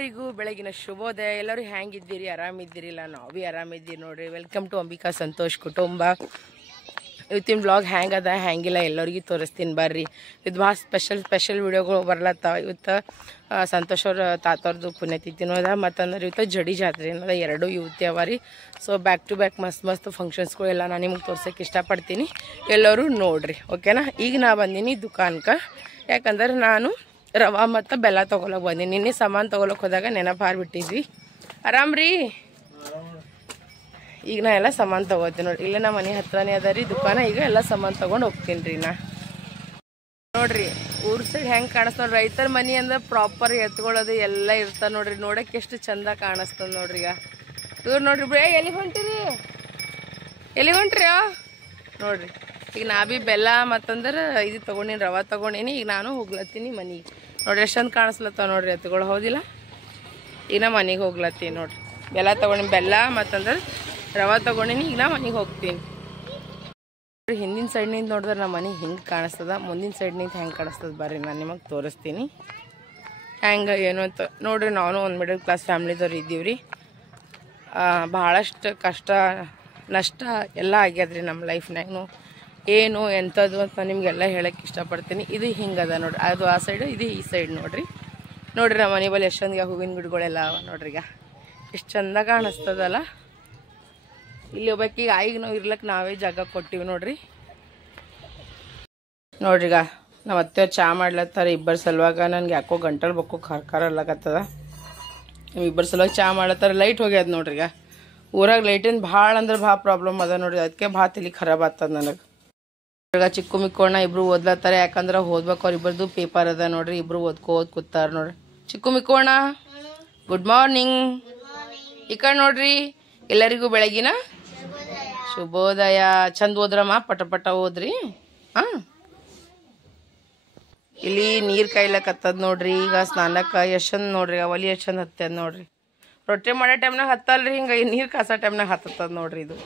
ಎಲ್ಲರಿಗೂ ಬೆಳಗಿನ ಶುಭೋದಯ. ಎಲ್ಲರೂ ಹೆಂಗಿದ್ದೀರಿ? ಆರಾಮಿದ್ದೀರಿಲ್ಲ? ನಾವು ಭೀ ಆರಾಮಿದ್ದೀರಿ ನೋಡ್ರಿ. ವೆಲ್ಕಮ್ ಟು ಅಂಬಿಕಾ ಸಂತೋಷ್ ಕುಟುಂಬ. ಇವತ್ತಿನ ಬ್ಲಾಗ್ ಹೆಂಗದ ಹೆಂಗಿಲ್ಲ ಎಲ್ಲರಿಗೂ ತೋರಿಸ್ತೀನಿ ಬರ್ರಿ. ಇದು ಭಾಳ ಸ್ಪೆಷಲ್ ವಿಡಿಯೋಗಳು ಬರ್ಲತ್ತಾವ. ಇವತ್ತು ಸಂತೋಷ್ ಅವ್ರ ತಾತವ್ರದ್ದು ಪುಣ್ಯತಿಥಿನೂ ಅದ, ಮತ್ತಂದ್ರೆ ಇವತ್ತು ಜಡಿ ಜಾತ್ರೆ ಅನ್ನೋದ, ಎರಡೂ ಇವತ್ತೇ ಅವ ರೀ. ಸೊ ಬ್ಯಾಕ್ ಟು ಬ್ಯಾಕ್ ಮಸ್ತ್ ಫಂಕ್ಷನ್ಸ್ಗಳು ಎಲ್ಲ ನಾನು ನಿಮಗೆ ತೋರ್ಸೋಕೆ ಇಷ್ಟಪಡ್ತೀನಿ. ಎಲ್ಲರೂ ನೋಡ್ರಿ, ಓಕೆನಾ? ಈಗ ನಾ ಬಂದೀನಿ ದುಕಾನ್ಗೆ, ಯಾಕಂದ್ರೆ ನಾನು ರವಾ ಮತ್ತು ಬೆಲ್ಲ ತೊಗೊಳಕ್ಕೆ ಬಂದೀನಿ. ನಿನ್ನೆ ಸಾಮಾನು ತೊಗೊಳಕ್ಕೆ ಹೋದಾಗ ನೆನಪು ಹಾರ್ಬಿಟ್ಟಿದ್ವಿ. ಆರಾಮ್ ರೀ? ಈಗ ನಾ ಎಲ್ಲ ಸಾಮಾನು ತೊಗೋತೀನಿ ನೋಡಿ. ಇಲ್ಲೇ ನಮ್ಮ ಮನೆ ಹತ್ರನೇ ಅದ ರೀ ದುಕಾನ. ಈಗ ಎಲ್ಲ ಸಾಮಾನು ತೊಗೊಂಡು ಹೋಗ್ತೀನಿ ರೀ ನಾ. ನೋಡ್ರಿ ಊರ್ ಸೈಡ್ ಹೆಂಗೆ ಕಾಣಿಸ್ತದ ನೋಡ್ರಿ. ರೈತರ ಮನೆ ಅಂದ್ರೆ ಪ್ರಾಪರ್ ಎತ್ಕೊಳ್ಳೋದು ಎಲ್ಲ ಇರ್ತದೆ ನೋಡ್ರಿ. ನೋಡಕ್ಕೆ ಎಷ್ಟು ಚಂದ ಕಾಣಿಸ್ತದ ನೋಡ್ರಿ. ಈಗ ಇವ್ರು ನೋಡ್ರಿ ಬೇ ಎಲ್ಲಿಗೆ ಹೊಂಟಿರಿ? ಎಲ್ಲಿಗೆ ಹೊಂಟ್ರಿ ನೋಡ್ರಿ. ಈಗ ನಾ ಭೀ ಬೆಲ್ಲ ಮತ್ತಂದ್ರೆ ಇದು ತೊಗೊಂಡಿನಿ, ರವಾ ತೊಗೊಂಡಿನಿ. ಈಗ ನಾನು ಹೋಗ್ಲತ್ತೀನಿ ಮನೆಗೆ. ನೋಡ್ರಿ ಎಷ್ಟು ಚಂದ ಕಾಣಿಸ್ಲತ್ತಾವ ನೋಡ್ರಿ ಎತ್ಗಳು, ಹೌದಿಲ್ಲ? ಈಗ ನಾ ಮನೆಗೆ ಹೋಗ್ಲತ್ತೀನಿ ನೋಡ್ರಿ. ಬೆಲ್ಲ ತೊಗೊಂಡಿನಿ, ಬೆಲ್ಲ ಮತ್ತಂದ್ರೆ ರವಾ ತೊಗೊಂಡಿನಿ. ಈಗ ನಾ ಮನೆಗೆ ಹೋಗ್ತೀನಿ. ಹಿಂದಿನ ಸೈಡ್ ನಿಂತ ನೋಡಿದ್ರೆ ನಮ್ಮ ಮನೆ ಹಿಂಗೆ ಕಾಣಿಸ್ತದ, ಮುಂದಿನ ಸೈಡ್ ನಿಂತ ಹೆಂಗೆ ಕಾಣಿಸ್ತದ ಬರ್ರಿ ನಾನು ನಿಮಗೆ ತೋರಿಸ್ತೀನಿ ಹೆಂಗೆ ಏನು ಅಂತ. ನೋಡ್ರಿ ನಾವು ಒಂದು ಮಿಡಲ್ ಕ್ಲಾಸ್ ಫ್ಯಾಮ್ಲಿದವ್ರು ಇದ್ದೀವಿ ರೀ. ಭಾಳಷ್ಟು ಕಷ್ಟ ನಷ್ಟ ಎಲ್ಲ ಆಗ್ಯದ್ರಿ ನಮ್ಮ ಲೈಫ್ನಾಗೂ. ಏನು ಎಂಥದ್ದು ಅಂತ ನಾನು ನಿಮಗೆಲ್ಲ ಹೇಳೋಕ್ಕೆ ಇಷ್ಟಪಡ್ತೀನಿ. ಇದು ಹಿಂಗದ ನೋಡ್ರಿ, ಅದು ಆ ಸೈಡು, ಇದು ಈ ಸೈಡ್ ನೋಡ್ರಿ. ನೋಡ್ರಿ ನಮ್ಮ ಮನೆ ಬಳಿ ಎಷ್ಟೊಂದಿಗೆ ಹೂವಿನ ಗಿಡಗಳೆಲ್ಲ ಅವ ನೋಡ್ರಿ. ಈಗ ಎಷ್ಟು ಚಂದ ಕಾಣಿಸ್ತದಲ್ಲ. ಇಲ್ಲಿ ಒಬ್ಬಾಕಿಗೆ ಆಯಿಗೆ ನಾವು ಇರ್ಲಕ್ಕೆ ನಾವೇ ಜಾಗ ಕೊಟ್ಟಿವಿ ನೋಡ್ರಿ. ನೋಡ್ರಿ ಈಗ ನಮ್ಮ ಅತ್ತೆ ಚಹಾ ಮಾಡ್ಲತ್ತಾರೆ ಇಬ್ಬರ ಸಲುವಾಗ. ನನಗೆ ಯಾಕೋ ಗಂಟಲು ಬಕ್ಕು ಖಾರ ಅಲ್ಲಕತ್ತದ. ಇಬ್ಬರ ಸಲುವಾಗಿ ಚಹಾ ಮಾಡ್ಲತ್ತಾರೆ. ಲೈಟ್ ಹೋಗ್ಯದ ನೋಡ್ರಿ. ಈಗ ಊರಾಗ ಲೈಟಿನ ಭಾಳ ಅಂದ್ರೆ ಭಾಳ ಪ್ರಾಬ್ಲಮ್ ಅದ ನೋಡ್ರಿ. ಅದಕ್ಕೆ ಭಾಳ ತಲೆ ಖರಾಬ್ ಆಗ್ತದ ನನಗೆ. ಈಗ ಚಿಕ್ಕು ಮಿಕ್ಕೋಣ ಇಬ್ರು ಓದ್ಲತ್ತಾರೆ, ಯಾಕಂದ್ರೆ ಓದ್ಬೇಕು. ಅವ್ರ ಇಬ್ಬರದು ಪೇಪರ್ ಅದ ನೋಡ್ರಿ. ಇಬ್ರು ಓದ್ಕೋದ್ ಕೂತಾರ ನೋಡ್ರಿ. ಚಿಕ್ಕು ಮಿಕ್ಕೋಣ ಗುಡ್ ಮಾರ್ನಿಂಗ್. ಈ ಕಡೆ ನೋಡ್ರಿ, ಎಲ್ಲರಿಗೂ ಬೆಳಗಿನ ಶುಭೋದಯ. ಚಂದ ಓದ್ರಮ್ಮ, ಪಟ ಪಟ ಓದ್ರಿ. ಇಲ್ಲಿ ನೀರ್ ಕಾಯ್ಲಕತ್ತದ ನೋಡ್ರಿ. ಈಗ ಸ್ನಾನಕ್ಕೆ ಎಷ್ಟು ಚಂದ ನೋಡ್ರಿ, ಒಲಿ ಎಷ್ಟು ಚಂದ ಹತ್ತದ ನೋಡ್ರಿ. ರೊಟ್ಟಿ ಮಾಡೋ ಟೈಮ್ನಾಗ ಹತ್ತಲ್ರಿ, ಹಿಂಗೆ ನೀರು ಕಾಸೋ ಟೈಮ್ನಾಗ ಹತ್ತದ ನೋಡ್ರಿ. ಇದು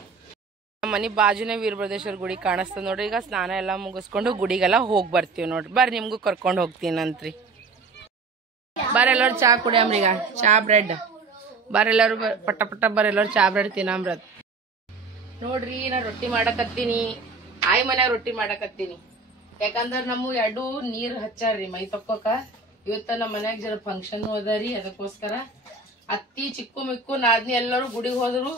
ನಮ್ಮ ಮನೆ ಬಾಜುನೇ ವೀರಭದ್ರೇಶ್ವರ ಗುಡಿ ಕಾಣಿಸ್ತದ ನೋಡ್ರಿ. ಈಗ ಸ್ನಾನ ಎಲ್ಲ ಮುಗಿಸ್ಕೊಂಡು ಗುಡಿಗೆಲ್ಲ ಹೋಗಿ ಬರ್ತೀವಿ ನೋಡ್ರಿ. ಬರ್ರಿ ನಿಮ್ಗೂ ಕರ್ಕೊಂಡು ಹೋಗ್ತೀನಂತ್ರಿ. ಬರ್ರಿ ಎಲ್ಲರೂ ಚಹಾ ಕುಡಿಯಮ್ರಿ. ಈಗ ಚಹಾ ಬ್ರೆಡ್ ಬರ್ರಿ ಎಲ್ಲರೂ ಪಟ್ಟ ಪಟ್ಟ ಬರ್ರಿ ಎಲ್ಲರೂ ಚಹಾ ಬ್ರೆಡ್ ತಿನ್ನಮ್ರದ್. ನೋಡ್ರಿ ನಾ ರೊಟ್ಟಿ ಮಾಡಕತ್ತೀನಿ. ಆಯ್ ಮನ್ಯಾಗ ರೊಟ್ಟಿ ಮಾಡಕತ್ತೀನಿ. ಯಾಕಂದ್ರ ನಮ್ಮ ಎರಡು ನೀರ್ ಹಚ್ಚಾರ್ರಿ ಮೈ ತಕ್ಕೋಕ. ಇವತ್ತ ನಮ್ಮ ಮನ್ಯಾಗ ಜರ ಫಂಕ್ಷನ್ ಅದ ರೀ, ಅದಕ್ಕೋಸ್ಕರ ಅತ್ತಿ ಚಿಕ್ಕು ಮಿಕ್ಕು ನಾದ್ನಿ ಎಲ್ಲರೂ ಗುಡಿಗೆ ಹೋದ್ರು.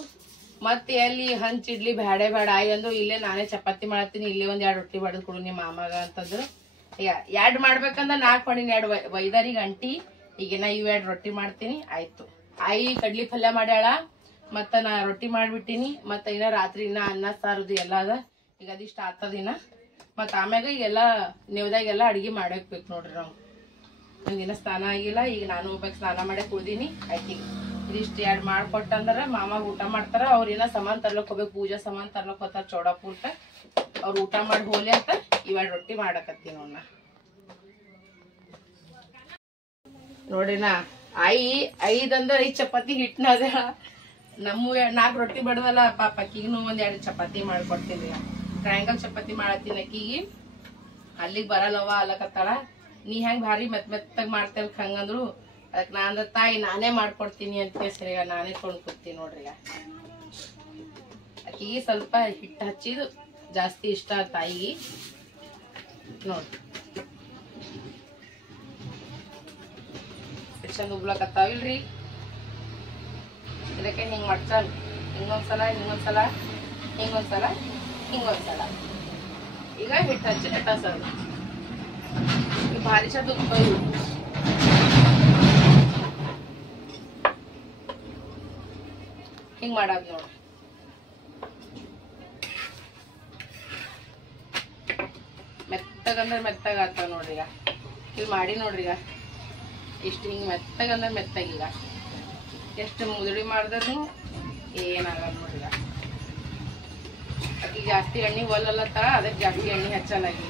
ಮತ್ತೆ ಎಲ್ಲಿ ಹಂಚಿಡ್ಲಿ ಬ್ಯಾಡ ಆಯ್ ಅಂದ್ರು. ಇಲ್ಲೇ ನಾನೇ ಚಪಾತಿ ಮಾಡತ್ತೀನಿ. ಇಲ್ಲೇ ಒಂದ್ 2 ರೊಟ್ಟಿ ಬಡದ್ ಕೊಡು ನಿಮ್ಮ ಮಾಮಾಗ ಅಂತಂದ್ರು. ಎರಡ್ ಮಾಡ್ಬೇಕಂದ್ರ 4 ಮಾಡಿನ 2 ವೈದಾರಿಗೆ ಅಂಟಿ. ಈಗ ನಾ ಇವ್ 2 ರೊಟ್ಟಿ ಮಾಡ್ತೀನಿ. ಆಯ್ತು. ಆಯಿ ಕಡ್ಲಿ ಪಲ್ಯ ಮಾಡ್ಯಾಳ, ಮತ್ತ ನಾ ರೊಟ್ಟಿ ಮಾಡ್ಬಿಟ್ಟಿನಿ. ಮತ್ತ ಇನ್ನ ರಾತ್ರಿ ಇನ್ನ ಅನ್ನ ಸಾರದು ಎಲ್ಲ ಅದ. ಈಗ ಅದಿಷ್ಟ ಆತದಿನ. ಮತ್ತ ಆಮ್ಯಾಗ ಈಗೆಲ್ಲ ನೇವ್ದಾಗೆಲ್ಲ ಅಡಿಗೆ ಮಾಡಕ್ಬೇಕು ನೋಡ್ರಿ. ನಾವು ನಂಗಿನ ಸ್ನಾನ ಆಗಿಲ್ಲ. ಈಗ ನಾನು ಹೋಗ್ಬೇಕು, ಸ್ನಾನ ಮಾಡಕ್ ಉಳ್ದೀನಿ. ಆಯ್ತು ಈಗ ಇದಿಷ್ಟು 2 ಮಾಡ್ಕೊಟ್ಟಂದ್ರ ಮಾಮಾಗ ಊಟ ಮಾಡ್ತಾರ. ಅವ್ರೇನ ಸಾಮಾನ್ ತರ್ಲಕ್ ಹೋಗ್ಬೇಕು, ಪೂಜಾ ಸಾಮಾನ್ ತರ್ಲಕ್ ಹೋಗ್ತಾರ ಚೌಡಾಪುರ್ಕ. ಅವ್ರು ಊಟ ಮಾಡಿ ಹೋಲಿ ಅಂತ ಇವ್ 2 ರೊಟ್ಟಿ ಮಾಡಕತ್ತೀನಿ ನೋಡ್ನ. ನೋಡ್ರಿ ನಾ ಆಯಿ 5 ಚಪಾತಿ ಹಿಟ್ನ ಅದ. ನಮ್ಮ 4 ರೊಟ್ಟಿ ಬಡದಲ್ಲ ಪಾಪ. ಅಕ್ಕಿಗೂ ಒಂದ್ 2 ಚಪಾತಿ ಮಾಡ್ಕೊಡ್ತೀನಿ. ಟ್ರಯಾಂಗಲ್ ಚಪಾತಿ ಮಾಡತ್ತೀನಿ. ಅಕ್ಕಿಗೆ ಅಲ್ಲಿಗೆ ಬರಲ್ಲವ ಅಲ್ಲಕತ್ತಾಳ. ನೀ ಹೆಂಗ್ ಭಾರಿ ಮೆತ್ತಗ್ ಮಾಡ್ತೇವ ಹಂಗಂದ್ರು. ಅದಕ್ಕೆ ನಾ ಅಂದ್ರ ತಾಯಿ ನಾನೇ ಮಾಡ್ಕೊಡ್ತೀನಿ ಅಂತ ಸರಿ ನಾನೇ ತೊಗೊಂಡ್ ಕೂತೀನಿ ನೋಡ್ರಿ. ಅಕ್ಕಿಗೆ ಸ್ವಲ್ಪ ಹಿಟ್ಟು ಹಚ್ಚಿದು ಜಾಸ್ತಿ ಇಷ್ಟ ತಾಯಿಗೆ ನೋಡ್ರಿ. ಚಂದ ಉಬ್ಲಕತ್ತಾವಿಲ್ರಿ. ಇದಕ್ಕೆ ಹಿಂಗ್ ಮಡ್ಸಲ್ ಹಿಂಗೊಂದ್ಸಲ ಹಿಂಗೊಂದ್ಸಲ ಹಿಂಗೊಂದ್ಸಲ ಹಿಂಗೊಂದ್ಸಲ. ಈಗ ಹಿಟ್ಟು ಹಚ್ಚಿ ಕಟ್ಟಸಲ್ ಭಾರಿ ಚಂದ ಉಬ್ತಾವ್. ಹಿಂಗ್ ಮಾಡದ್ ನೋಡ್ರಿ. ಮೆತ್ತಗಂದ್ರೆ ಮೆತ್ತಗ ಆಗ್ತಾವ ನೋಡ್ರಿ. ಈಗ ಇಲ್ಲಿ ಮಾಡಿ ನೋಡ್ರಿ. ಈಗ ಇಷ್ಟು ಹಿಂಗ್ ಮೆತ್ತಗಂದ್ರೆ ಮೆತ್ತಗೀಗ ಎಷ್ಟು ಮುದುಡಿ ಮಾಡಿದ್ರು ಏನಾಗಲ್ಲ ನೋಡ್ರಿ. ಅಕ್ಕಿ ಜಾಸ್ತಿ ಎಣ್ಣೆ ಒಲ್ಲತ್ತ, ಅದಕ್ಕೆ ಜಾಸ್ತಿ ಎಣ್ಣೆ ಹಚ್ಚಲಾಗಿ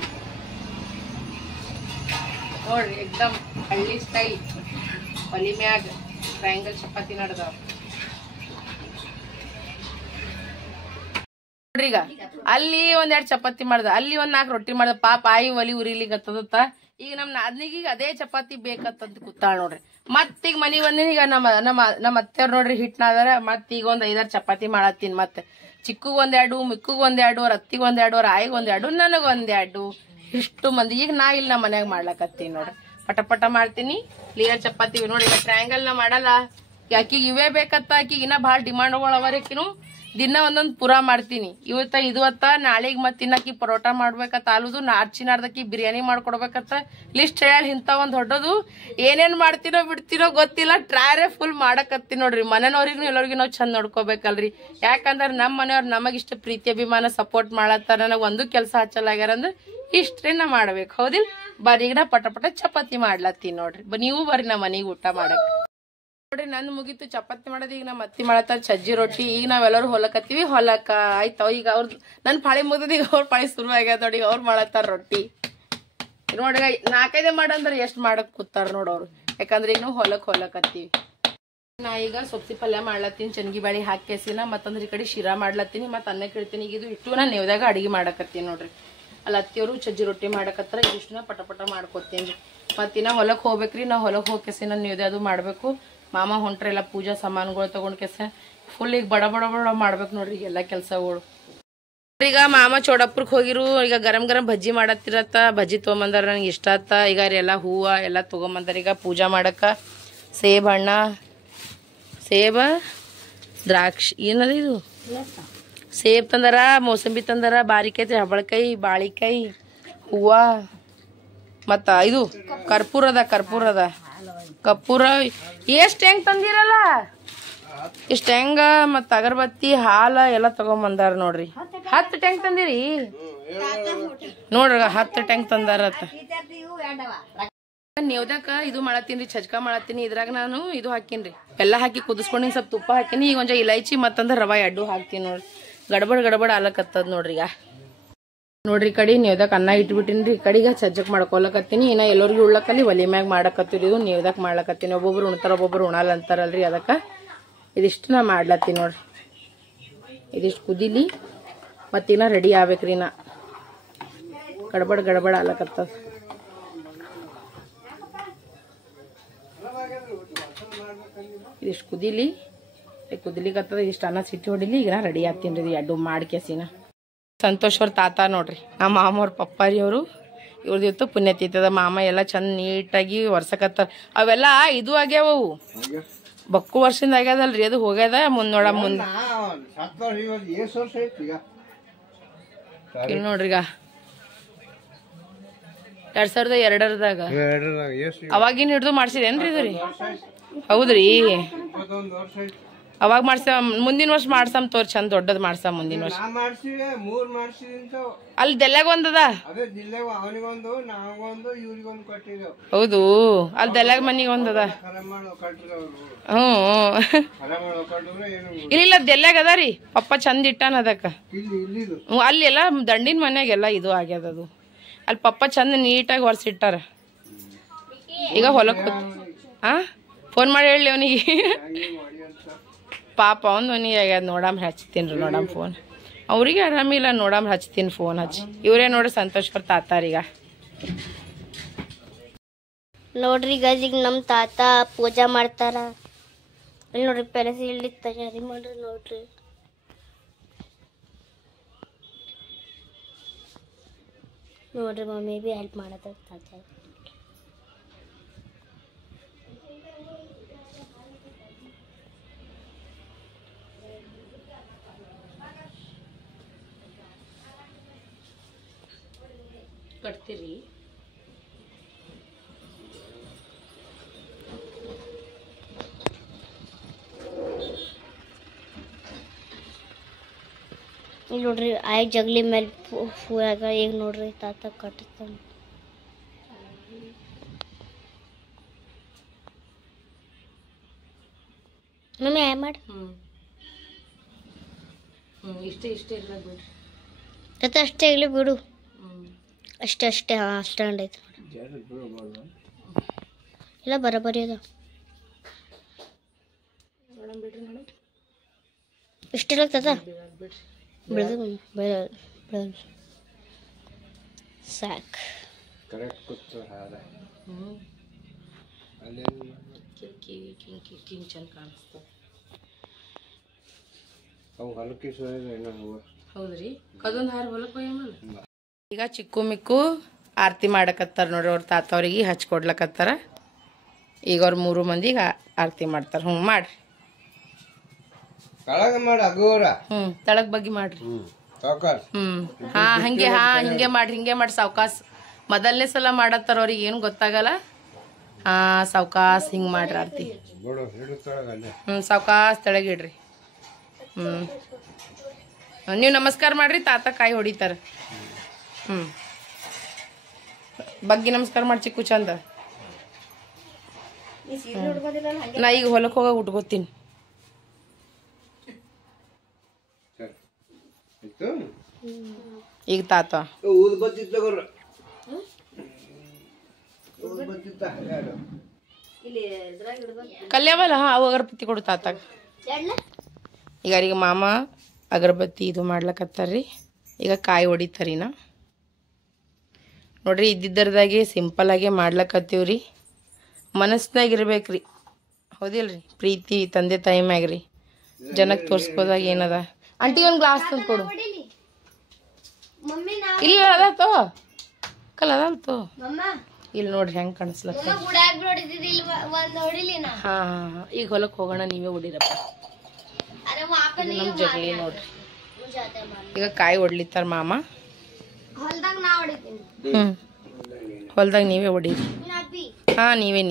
ನೋಡ್ರಿ. ಎಕ್ದಮ್ ಹಳ್ಳಿ ಸ್ಟೈಲ್ ಒಲಿ ಮ್ಯಾಗ ಟ್ರಯಾಂಗಲ್ ಚಪಾತಿ ನಡ್ದಾವ ನೋಡ್ರಿ. ಈಗ ಅಲ್ಲಿ ಒಂದ್ 2 ಚಪಾತಿ ಮಾಡ್ದ, ಅಲ್ಲಿ ಒಂದ್ 4 ರೊಟ್ಟಿ ಮಾಡ್ದ. ಪಾಪ ಆಯಿ ಒಲಿ ಉರಿಲಿಗತ್ತದತ್ತ. ಈಗ ನಮ್ ನಾದ್ನಿಗೀಗ ಅದೇ ಚಪಾತಿ ಬೇಕಂತಂತ ಕೂತಾಳ ನೋಡ್ರಿ. ಮತ್ತೀಗ ಮನಿಗ್ ಬಂದಿನಿ. ಈಗ ನಮ್ಮ ಅತ್ತೆಯವ್ರು ನೋಡ್ರಿ ಹಿಟ್ನಾದಾರ. ಮತ್ತೀಗ ಒಂದ್ 5-6 ಚಪಾತಿ ಮಾಡತ್ತೀನಿ. ಮತ್ತೆ ಚಿಕ್ಕಗ್ 1-2, ಮಿಕ್ಕಗ್ 1-2, ಅವ್ರ ಅತ್ತಿಗ್ 1-2, ಅವ್ರ ಆಯಿಗ್ 1-2, ನನಗ್ 1-2. ಇಷ್ಟು ಮಂದಿ. ಈಗ ನಾ ಇಲ್ಲಿ ನಮ್ಮ ಮನ್ಯಾಗ ಮಾಡ್ಲಕತ್ತೀನಿ ನೋಡ್ರಿ. ಪಟ ಪಟ ಮಾಡ್ತೀನಿ. ಕ್ಲಿಯರ್ ಚಪಾತಿ ನೋಡಿ. ಈಗ ಟ್ರಯಾಂಗಲ್ ನ ಮಾಡಲ್ಲ. ಆಕಿಗೆ ಇವೇ ಬೇಕತ್ತ. ಆಕಿಗೆ ಇನ್ನ ಭಾಳ ಡಿಮಾಂಡ್ಗಳು ಅವರಕಿನು. ದಿನ ಒಂದೊಂದ್ ಪುರಾ ಮಾಡ್ತೀನಿ. ಇವತ್ತ ನಾಳೆಗ್ ಮತ್ ತಿನ್ನಕಿ ಪರೋಟಾ ಮಾಡ್ಬೇಕತ್ತ. ಆಲುದು ನಾರ್ಚಿನಾರ್ದಕಿ ಬಿರಿಯಾನಿ ಮಾಡ್ಕೊಡ್ಬೇಕತ್ತ. ಲಿಸ್ಟ್ ಹೇಳಿ ಇಂತ ಒಂದ್ ದೊಡ್ಡದು. ಏನೇನ್ ಮಾಡ್ತೀನೋ ಬಿಡ್ತೀನೋ ಗೊತ್ತಿಲ್ಲ. ಟ್ರಾಯರೇ ಫುಲ್ ಮಾಡಕತ್ತೀನಿ ನೋಡ್ರಿ. ಮನೆಯವ್ರಿಗೂ ಎಲ್ಲರಿಗೂ ನಾವು ಚಂದ ನೋಡ್ಕೋಬೇಕಲ್ರಿ. ಯಾಕಂದ್ರ ನಮ್ ಮನೆಯವ್ರು ನಮಗಿಷ್ಟ ಪ್ರೀತಿ ಅಭಿಮಾನ ಸಪೋರ್ಟ್ ಮಾಡತ್ತಾರ. ನನಗ್ ಒಂದು ಕೆಲಸ ಹಚ್ಚಲಾಗ್ಯಾರ ಅಂದ್ರೆ ಇಷ್ಟ್ರೇ ನಾ ಮಾಡ್ಬೇಕು. ಹೌದಿಲ್? ಬರೀಗ ನಾ ಪಟ ಪಟ ಚಪಾತಿ ಮಾಡ್ಲತ್ತೀನಿ ನೋಡ್ರಿ. ನೀವು ಬರ್ರಿ ನಮ್ಮ ಮನೆಗೆ ಊಟ ಮಾಡಕ್. ನೋಡ್ರಿ ನಂದ್ ಮುಗೀತು ಚಪಾತಿ ಮಾಡೋದು. ಈಗ ನಮ್ಮ ಅತ್ತಿ ಮಾಡತ್ತಾರ ಸಜ್ಜಿ ರೊಟ್ಟಿ. ಈಗ ನಾವೆಲ್ಲರೂ ಹೊಲಕತ್ತೀವಿ. ಹೊಲಕ್ಕ ಆಯ್ತಾವ. ಈಗ ಅವ್ರದ್ದು ನನ್ ಪಾಳಿ ಮುಗಿದ. ಈಗ ಅವ್ರ ಪಾಳಿ ಶುರು ಆಗ್ಯಾದ ನೋಡಿ. ಅವ್ರು ಮಾಡತ್ತಾರ ರೊಟ್ಟಿ ನೋಡ್ರಿ. 4-5 ಮಾಡಂದ್ರೆ ಎಷ್ಟ್ ಮಾಡಕ್ ಕೂತಾರ ನೋಡವ್ರು. ಯಾಕಂದ್ರೆ ಈಗ ನಾವು ಹೊಲಕತ್ತೀವಿ. ನಾ ಈಗ ಸೊಪ್ಸಿ ಪಲ್ಯ ಮಾಡ್ಲತ್ತೀನಿ. ಚನ್ಗಿ ಬಾಳಿ ಹಾಕಿಸಿನ. ಮತ್ತಂದ್ರ ಈ ಕಡೆ ಶಿರಾ ಮಾಡ್ಲತ್ತೀನಿ. ಮತ್ತ ಅನ್ನ ಕೇಳ್ತೀನಿ. ಈಗ ಇದು ಇಟ್ಟು ನಾ ನೇವ್ದಾಗ ಅಡಿಗೆ ಮಾಡಕತ್ತೀನಿ ನೋಡ್ರಿ. ಅಲ್ಲಿ ಅತ್ತಿಯವರು ಸಜ್ಜಿ ರೊಟ್ಟಿ ಮಾಡಕತ್ತಾರ. ಇದಿಷ್ಟು ಪಟ ಪಟ ಮಾಡ್ಕೊತೀನಿ. ಮತ್ತಿನ್ನ ಹೊಲಕ್ ಹೋಗ್ಬೇಕ್ರಿ. ನಾ ಹೊಲಕ್ ಹೋಗ್ಕೆಸಿ ನಾನು ನೇವ್ದೆ ಅದು ಮಾಡ್ಬೇಕು. ಮಾಮ ಹೊಂಟ್ರೆ ಎಲ್ಲ ಪೂಜಾ ಸಾಮಾನುಗಳು ತಗೊಂಡ್ ಕೆಸ ಫುಲ್ ಈಗ ಬಡ ಬಡ ಬಡ ಮಾಡ್ಬೇಕು ನೋಡ್ರಿ ಎಲ್ಲಾ ಕೆಲ್ಸಗಳು. ಈಗ ಮಾಮ ಚೋಡಪ್ಪರ್ಕ್ ಹೋಗಿರು. ಈಗ ಗರಂ ಭಜ್ಜಿ ಮಾಡತ್ತಿರತ್ತ. ಭಜ್ಜಿ ತಗೊಂಬಂದಾರ. ನನಗೆ ಇಷ್ಟ ಆತ. ಈಗ ಎಲ್ಲ ಹೂವ ಎಲ್ಲ ತಗೊಂಬಂದಾರ. ಈಗ ಪೂಜಾ ಮಾಡಕ್ಕ ಸೇಬ್ ಹಣ್ಣ, ಸೇಬ, ದ್ರಾಕ್ಷಿ ಏನದ ಇದು ಸೇಬ್ ತಂದಾರ. ಮೋಸಂಬಿ ತಂದಾರ. ಬಾರಿಕಾಯಿ, ಹಬಳಕಾಯಿ, ಬಾಳಿಕಾಯಿ, ಹೂವ ಮತ್ತ ಇದು ಕರ್ಪೂರದ ಕರ್ಪೂರ ಎಷ್ಟ್ ಹೆಂಗ್ ತಂದಿರಲ್ಲ. ಇಷ್ಟ ಹೆಂಗ ಮತ್ತ ಅಗರಬತ್ತಿ ಹಾಲ ಎಲ್ಲ ತಗೊಂಬಂದಾರ ನೋಡ್ರಿ. 10 ಟ್ಯಾಂಕ್ ತಂದಿರಿ ನೋಡ್ರಿ. 10 ಟ್ಯಾಂಕ್ ತಂದಾರತ್ತ. ನೇವ್ದಕ್ಕ ಇದು ಮಾಡತ್ತೀನಿ. ಚಜ್ಕ ಮಾಡತ್ತೀನಿ. ಇದ್ರಾಗ ನಾನು ಇದು ಹಾಕಿನ್ರಿ. ಬೆಲ್ಲ ಹಾಕಿ ಕುದಿಸ್ಕೊಂಡಿನಿ. ಸ್ವಲ್ಪ ತುಪ್ಪ ಹಾಕಿನಿ. ಈಗ ಒಂದ್ ಇಲೈಚಿ ಮತ್ತಂದ್ರ ರವಾ ಎಡ್ಡು ಹಾಕ್ತೀನಿ ನೋಡ್ರಿ. ಗಡಬಡ್ ಆಲಕತ್ತದ ನೋಡ್ರಿ. ಈಗ ನೋಡ್ರಿ ಕಡಿ ನೇವ್ದಕ್ ಅನ್ನ ಇಟ್ಬಿಟ್ಟಿನ್ರಿ. ಕಡಿಗ ಸಜ್ಜಕ್ ಮಾಡ್ಕೊಲಕತ್ತೀನಿ. ಇನ್ನ ಎಲ್ಲರಿಗೂ ಉಳ್ಳಕಲ್ಲಿ ಒಲಿ ಮ್ಯಾಗ ಮಾಡಕತ್ತೀರಿ. ಇದು ನೇವ್ದಕ್ ಮಾಡ್ಲಕತ್ತೀನಿ. ಒಬ್ಬೊಬ್ರು ಉಣ್ತಾರ, ಒಬ್ಬೊಬ್ರು ಉಣಲ್ಲ ಅಂತಾರಲ್ರಿ. ಅದಕ್ಕ ಇದಿಷ್ಟು ನಾ ಮಾಡ್ಲತ್ತೀನಿ ನೋಡ್ರಿ. ಇದಿಷ್ಟು ಕುದಿಲಿ. ಮತ್ತಿನ್ನ ರೆಡಿ ಆಗ್ಬೇಕ್ರಿ. ನಾ ಗಡಬಡ್ ಆಲಕತ್ತದ. ಇದಿಷ್ಟು ಕುದಿಲಿಕತ್ತದ. ಇಷ್ಟ ಅನ್ನ ಸಿಟ್ಟಿ ಹೊಡಿಲಿ. ಈಗ ರೆಡಿ ಆಗ್ತೀನಿ ರೀ. ಎಡ್ಡು ಮಾಡ್ಕೆಸಿನ ಸಂತೋಷ್ ಅವ್ರ ತಾತ ನೋಡ್ರಿ. ನಮ್ಮ ಮಾಮ ಅವ್ರ ಪಪ್ಪಾರಿ ಅವರು. ಇವ್ರದಿತ್ತು ಪುಣ್ಯತಿಥದ. ಮಾಮ ಎಲ್ಲ ಚಂದ ನೀಟಾಗಿ ಒರ್ಸಕತ್ತಾರ. ಅವೆಲ್ಲ ಇದು ಆಗ್ಯಾವ. ಬಕ್ಕು ವರ್ಷದಿಂದ ಆಗ್ಯದಲ್ರಿ. ಅದು ಹೋಗ್ಯದ. ಮುಂದೆ ನೋಡ್ರಿ. ಈಗ 2002ದಾಗ ಅವಾಗಿನ ಹಿಡ್ದು ಮಾಡ್ಸಿರೇನ್ರಿ ಇದು ರೀ? ಹೌದ್ರಿ. ಅವಾಗ ಮಾಡ್ಸ. ಮುಂದಿನ ವರ್ಷ ಮಾಡ್ಸಮ್ ತೋರ್. ಚಂದ ದೊಡ್ಡದ್ ಮಾಡ್ಸಮ್ ಮುಂದಿನ ವರ್ಷ. ಅಲ್ಲಿ ದೆಲ್ಲಾಗ ಒಂದದ. ಹೌದು. ಅಲ್ಲಿ ದೆಲ್ಲಾಗ ಮನಿಗೆ ಒಂದದ. ಇಲ್ಲ ದೆಲ್ಲಾಗ ಅದ ರೀ. ಪಪ್ಪ ಚಂದ ಇಟ್ಟಾನ ಅದಕ್ಕ. ಅಲ್ಲಿ ಎಲ್ಲ ದಂಡಿನ ಮನ್ಯಾಗೆಲ್ಲ ಇದು ಆಗ್ಯದ. ಅದು ಅಲ್ಲಿ ಪಪ್ಪ ಚಂದ ನೀಟಾಗಿ ಒರ್ಸಿಟ್ಟಾರ. ಈಗ ಹೊಲಕ್ ಫೋನ್ ಮಾಡಿ ಹೇಳಿ ಅವನಿಗೆ. ಪಾಪ ಅವನಿಗೆ ಆಗ್ಯದ. ನೋಡಮ್ ಹಚ್ತೀನಿ ರೀ. ನೋಡಮ್ ಫೋನ್. ಅವ್ರಿಗೆ ಆರಾಮಿಲ್ಲ. ನೋಡಮ್ ಹಚ್ತೀನಿ ಫೋನ್ ಹಚ್ಚಿ. ಇವರೇ ನೋಡ್ರಿ ಸಂತೋಷ್ ಅವ್ರ ತಾತಾರೀಗ. ನೋಡ್ರಿ ಈಗ ನಮ್ಮ ತಾತ ಪೂಜಾ ಮಾಡ್ತಾರ. ಇಲ್ಲಿ ನೋಡ್ರಿ ಪೆರಸಿ ಇಲ್ಲಿ ತಯಾರಿ ಮಾಡ್ರಿ. ನೋಡ್ರಿ ಮಮ್ಮಿ ಬಿ ಹೆಲ್ಪ್ ಮಾಡತ್ತ. ತಾತ ಕಟ್ತೀರಿ. ಇಲ್ಲಿ ನೋಡ್ರಿ ಆಯ್ ಜಗ್ಲಿ ಮೇಲೆ ಫೂರಾಗ. ಈಗ ನೋಡ್ರಿ ತಾತ ಕಟ್ತಾನ. ಮಮ್ಮಿ ಆಯ್ ಮಾಡಿ. ಇಷ್ಟೇ ಇಲ್ಲ ಬಿಡ್ರಿ ತಾತ. ಅಷ್ಟೇ ಇರ್ಲಿ ಬಿಡು. ಅಷ್ಟೇ ಸ್ಟ್ಯಾಂಡ್ ಐತೆ ಇಲ್ಲ ಬರಬರಿ ಅದ. ಇಷ್ಟಿಲ್ಲ ತಾತ. ಸಾಕು. ಕಿಂಚನ್ ಕಾಣಿಸ್ತದೆ. ಹೌದ್ರಿ ಕದೊಂದು ಹಾರ ಹೊಲಕ್ಕೆ ಹೋಯಮ್ಮಲ್ಲ. ಈಗ ಚಿಕ್ಕು ಮಿಕ್ಕು ಆರತಿ ಮಾಡಕತ್ತಾರ ನೋಡ್ರಿ. ಅವ್ರ ತಾತ ಅವ್ರಿಗೆ ಹಚ್ಕೊಡ್ಲಕತ್ತಾರ. ಈಗ ಅವ್ರ 3 ಮಂದಿಗೆ ಆರತಿ ಮಾಡ್ತಾರ. ಮಾಡ್ರಿ. ತಳಗ್ ಬಗ್ಗೆ ಮಾಡ್ರಿ. ಹಿಂಗೆ ಮಾಡ್ರಿ ಸಾವ್ಕಾಸ್. ಮೊದಲನೇ ಸಲ ಮಾಡತ್ತಾರ, ಅವ್ರಿಗೆ ಏನು ಗೊತ್ತಾಗಲ್ಲ. ಸಾವ್ಕಾಸ್ ಹಿಂಗ್ ಮಾಡ್ರಿ ಆರತಿ. ಸಾವ್ಕಾಸ್ ತೆಳಗಿಡ್ರಿ. ನೀವು ನಮಸ್ಕಾರ ಮಾಡ್ರಿ, ತಾತ ಕಾಯಿ ಹೊಡಿತಾರ. ಬಗ್ಗೆ ನಮಸ್ಕಾರ ಮಾಡಿ ಚಿಕ್ಕು ಚಂದ. ನಾ ಈಗ ಹೊಲಕ್ಕೆ ಹೋಗ ಉಟ್ಕೋತೀನಿ. ಈಗ ತಾತ ಕಲ್ಯಾವಲ್ಲ ಅವು ಅಗರಬತ್ತಿ ಕೊಡು ತಾತಾಗ. ಈಗ ಅವ್ರಿಗೆ ಮಾಮ ಅಗರಬತ್ತಿ ಇದು ಮಾಡ್ಲಕತ್ತಾರ್ರಿ. ಈಗ ಕಾಯಿ ಹೊಡಿತಾರಿನ ನೋಡ್ರಿ. ಇದ್ದಿದ್ದರದಾಗೆ ಸಿಂಪಲ್ ಆಗಿ ಮಾಡ್ಲಕತ್ತೀವ್ರಿ. ಮನಸ್ನಾಗ ಇರ್ಬೇಕ್ರಿ, ಹೌದಿಲ್ರಿ? ಪ್ರೀತಿ ತಂದೆ ತಾಯಿ ಮ್ಯಾಗ್ರಿ. ಜನಕ್ಕೆ ತೋರ್ಸ್ಕೋದಾಗ ಏನದ. ಆಂಟಿ ಒಂದು ಗ್ಲಾಸ್ ತಂದು ಕೊಡು. ಇಲ್ಲ ಅದಲ್ತೋ ಕಲ್ ಅದಲ್ತೋ. ಇಲ್ಲಿ ನೋಡ್ರಿ ಹೆಂಗ್ ಕಾಣಿಸ್ಲತ್ತ. ಹಾ ಈಗ ಹೊಲಕ್ಕೆ ಹೋಗೋಣ, ನೀವೇ ಹೊಡಿರಪ್ಪ. ನಮ್ ಜಗಲಿ ನೋಡ್ರಿ. ಈಗ ಕಾಯಿ ಹೊಡ್ಲಿತ್ತಾರ ಮಾಮ. ಹೊಲ್ದಾಗ ನೀವೇ ಹೊಡೀರಿ. ಹಾ ನೀವೇ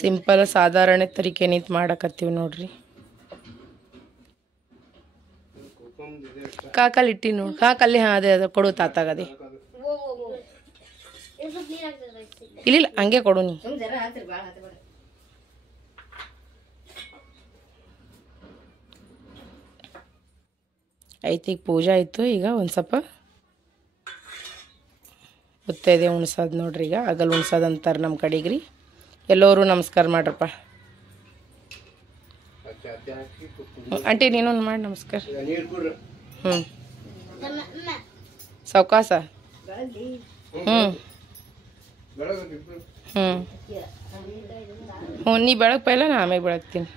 ಸಿಂಪಲ್ ಸಾಧಾರಣ ತರೀಕೆ ನಿಂತು ಮಾಡಕತ್ತೀವಿ ನೋಡ್ರಿ. ಕಾಕಲ್ಲಿ ಇಟ್ಟಿ ನೋಡ್. ಕಾಕಲ್ಲಿ ಅದೇ ಅದ ಕೊಡು ತಾತಾಗದೆ. ಇಲ್ಲ ಹಂಗೆ ಕೊಡು ನೀ. ಆಯ್ತು ಈಗ ಪೂಜೆ ಆಯ್ತು. ಈಗ ಒಂದು ಸ್ವಲ್ಪ ಮುತ್ತೈದೆ ಉಣ್ಸೋದು ನೋಡ್ರಿ. ಈಗ ಅಗಲ್ ಉಣ್ಸೋದು ಅಂತಾರೆ ನಮ್ಮ ಕಡೆಗ್ರಿ. ಎಲ್ಲರೂ ನಮಸ್ಕಾರ ಮಾಡ್ರಪ್ಪ. ಆಂಟಿ ನೀನೊಂದು ಮಾಡಿ ನಮಸ್ಕಾರ. ಸಾವ್ಕಾಸ. ನೀ ಬೆಳಗ್ಗೆ ಪೈಲ ನಾ ಆಮೇಲೆ ಬೆಳಗ್ತೀನಿ.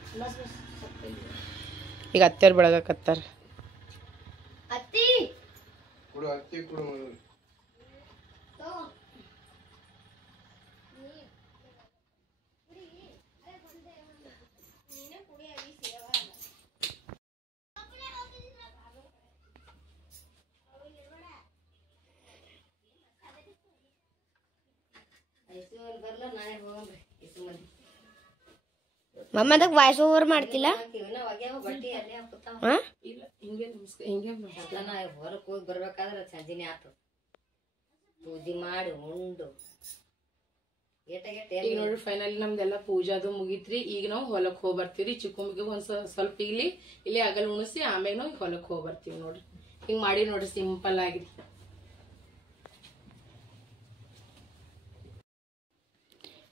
ಈಗ ಅತ್ತೆಯವ್ರು ಬೆಳಗಕತ್ತಾರ. ಮಮ್ಮದಕ್ಕೆ ವಾಯ್ಸ್ ಓವರ್ ಮಾಡ್ತಿಲ್ಲ. ಹೊರಕ್ ಹೋಗಿ ಬರ್ಬೇಕಾದ್ರೆ ಸಂಜಿನಿ ಆತು. ಪೂಜೆ ಮಾಡಿ ಉಂಡು ಈಗ ನೋಡ್ರಿ ಫೈನಲಿ ನಮ್ದೆಲ್ಲ ಪೂಜಾದು ಮುಗಿತ್ರಿ. ಈಗ ನಾವು ಹೊಲಕ್ ಹೋಗಿ ಬರ್ತೀವ್ರಿ. ಚಿಕ್ಕಮ್ಮಿಗೆ ಒಂದ್ ಸ್ವಲ್ಪ ಇಲ್ಲಿ ಅಗಲ್ ಉಣಿಸಿ ಆಮೇಲೆ ನಾವು ಹೊಲಕ್ ಹೋಗಿ ಬರ್ತೀವಿ ನೋಡ್ರಿ. ಹಿಂಗ್ ಮಾಡಿ ನೋಡ್ರಿ, ಸಿಂಪಲ್ ಆಗಿ.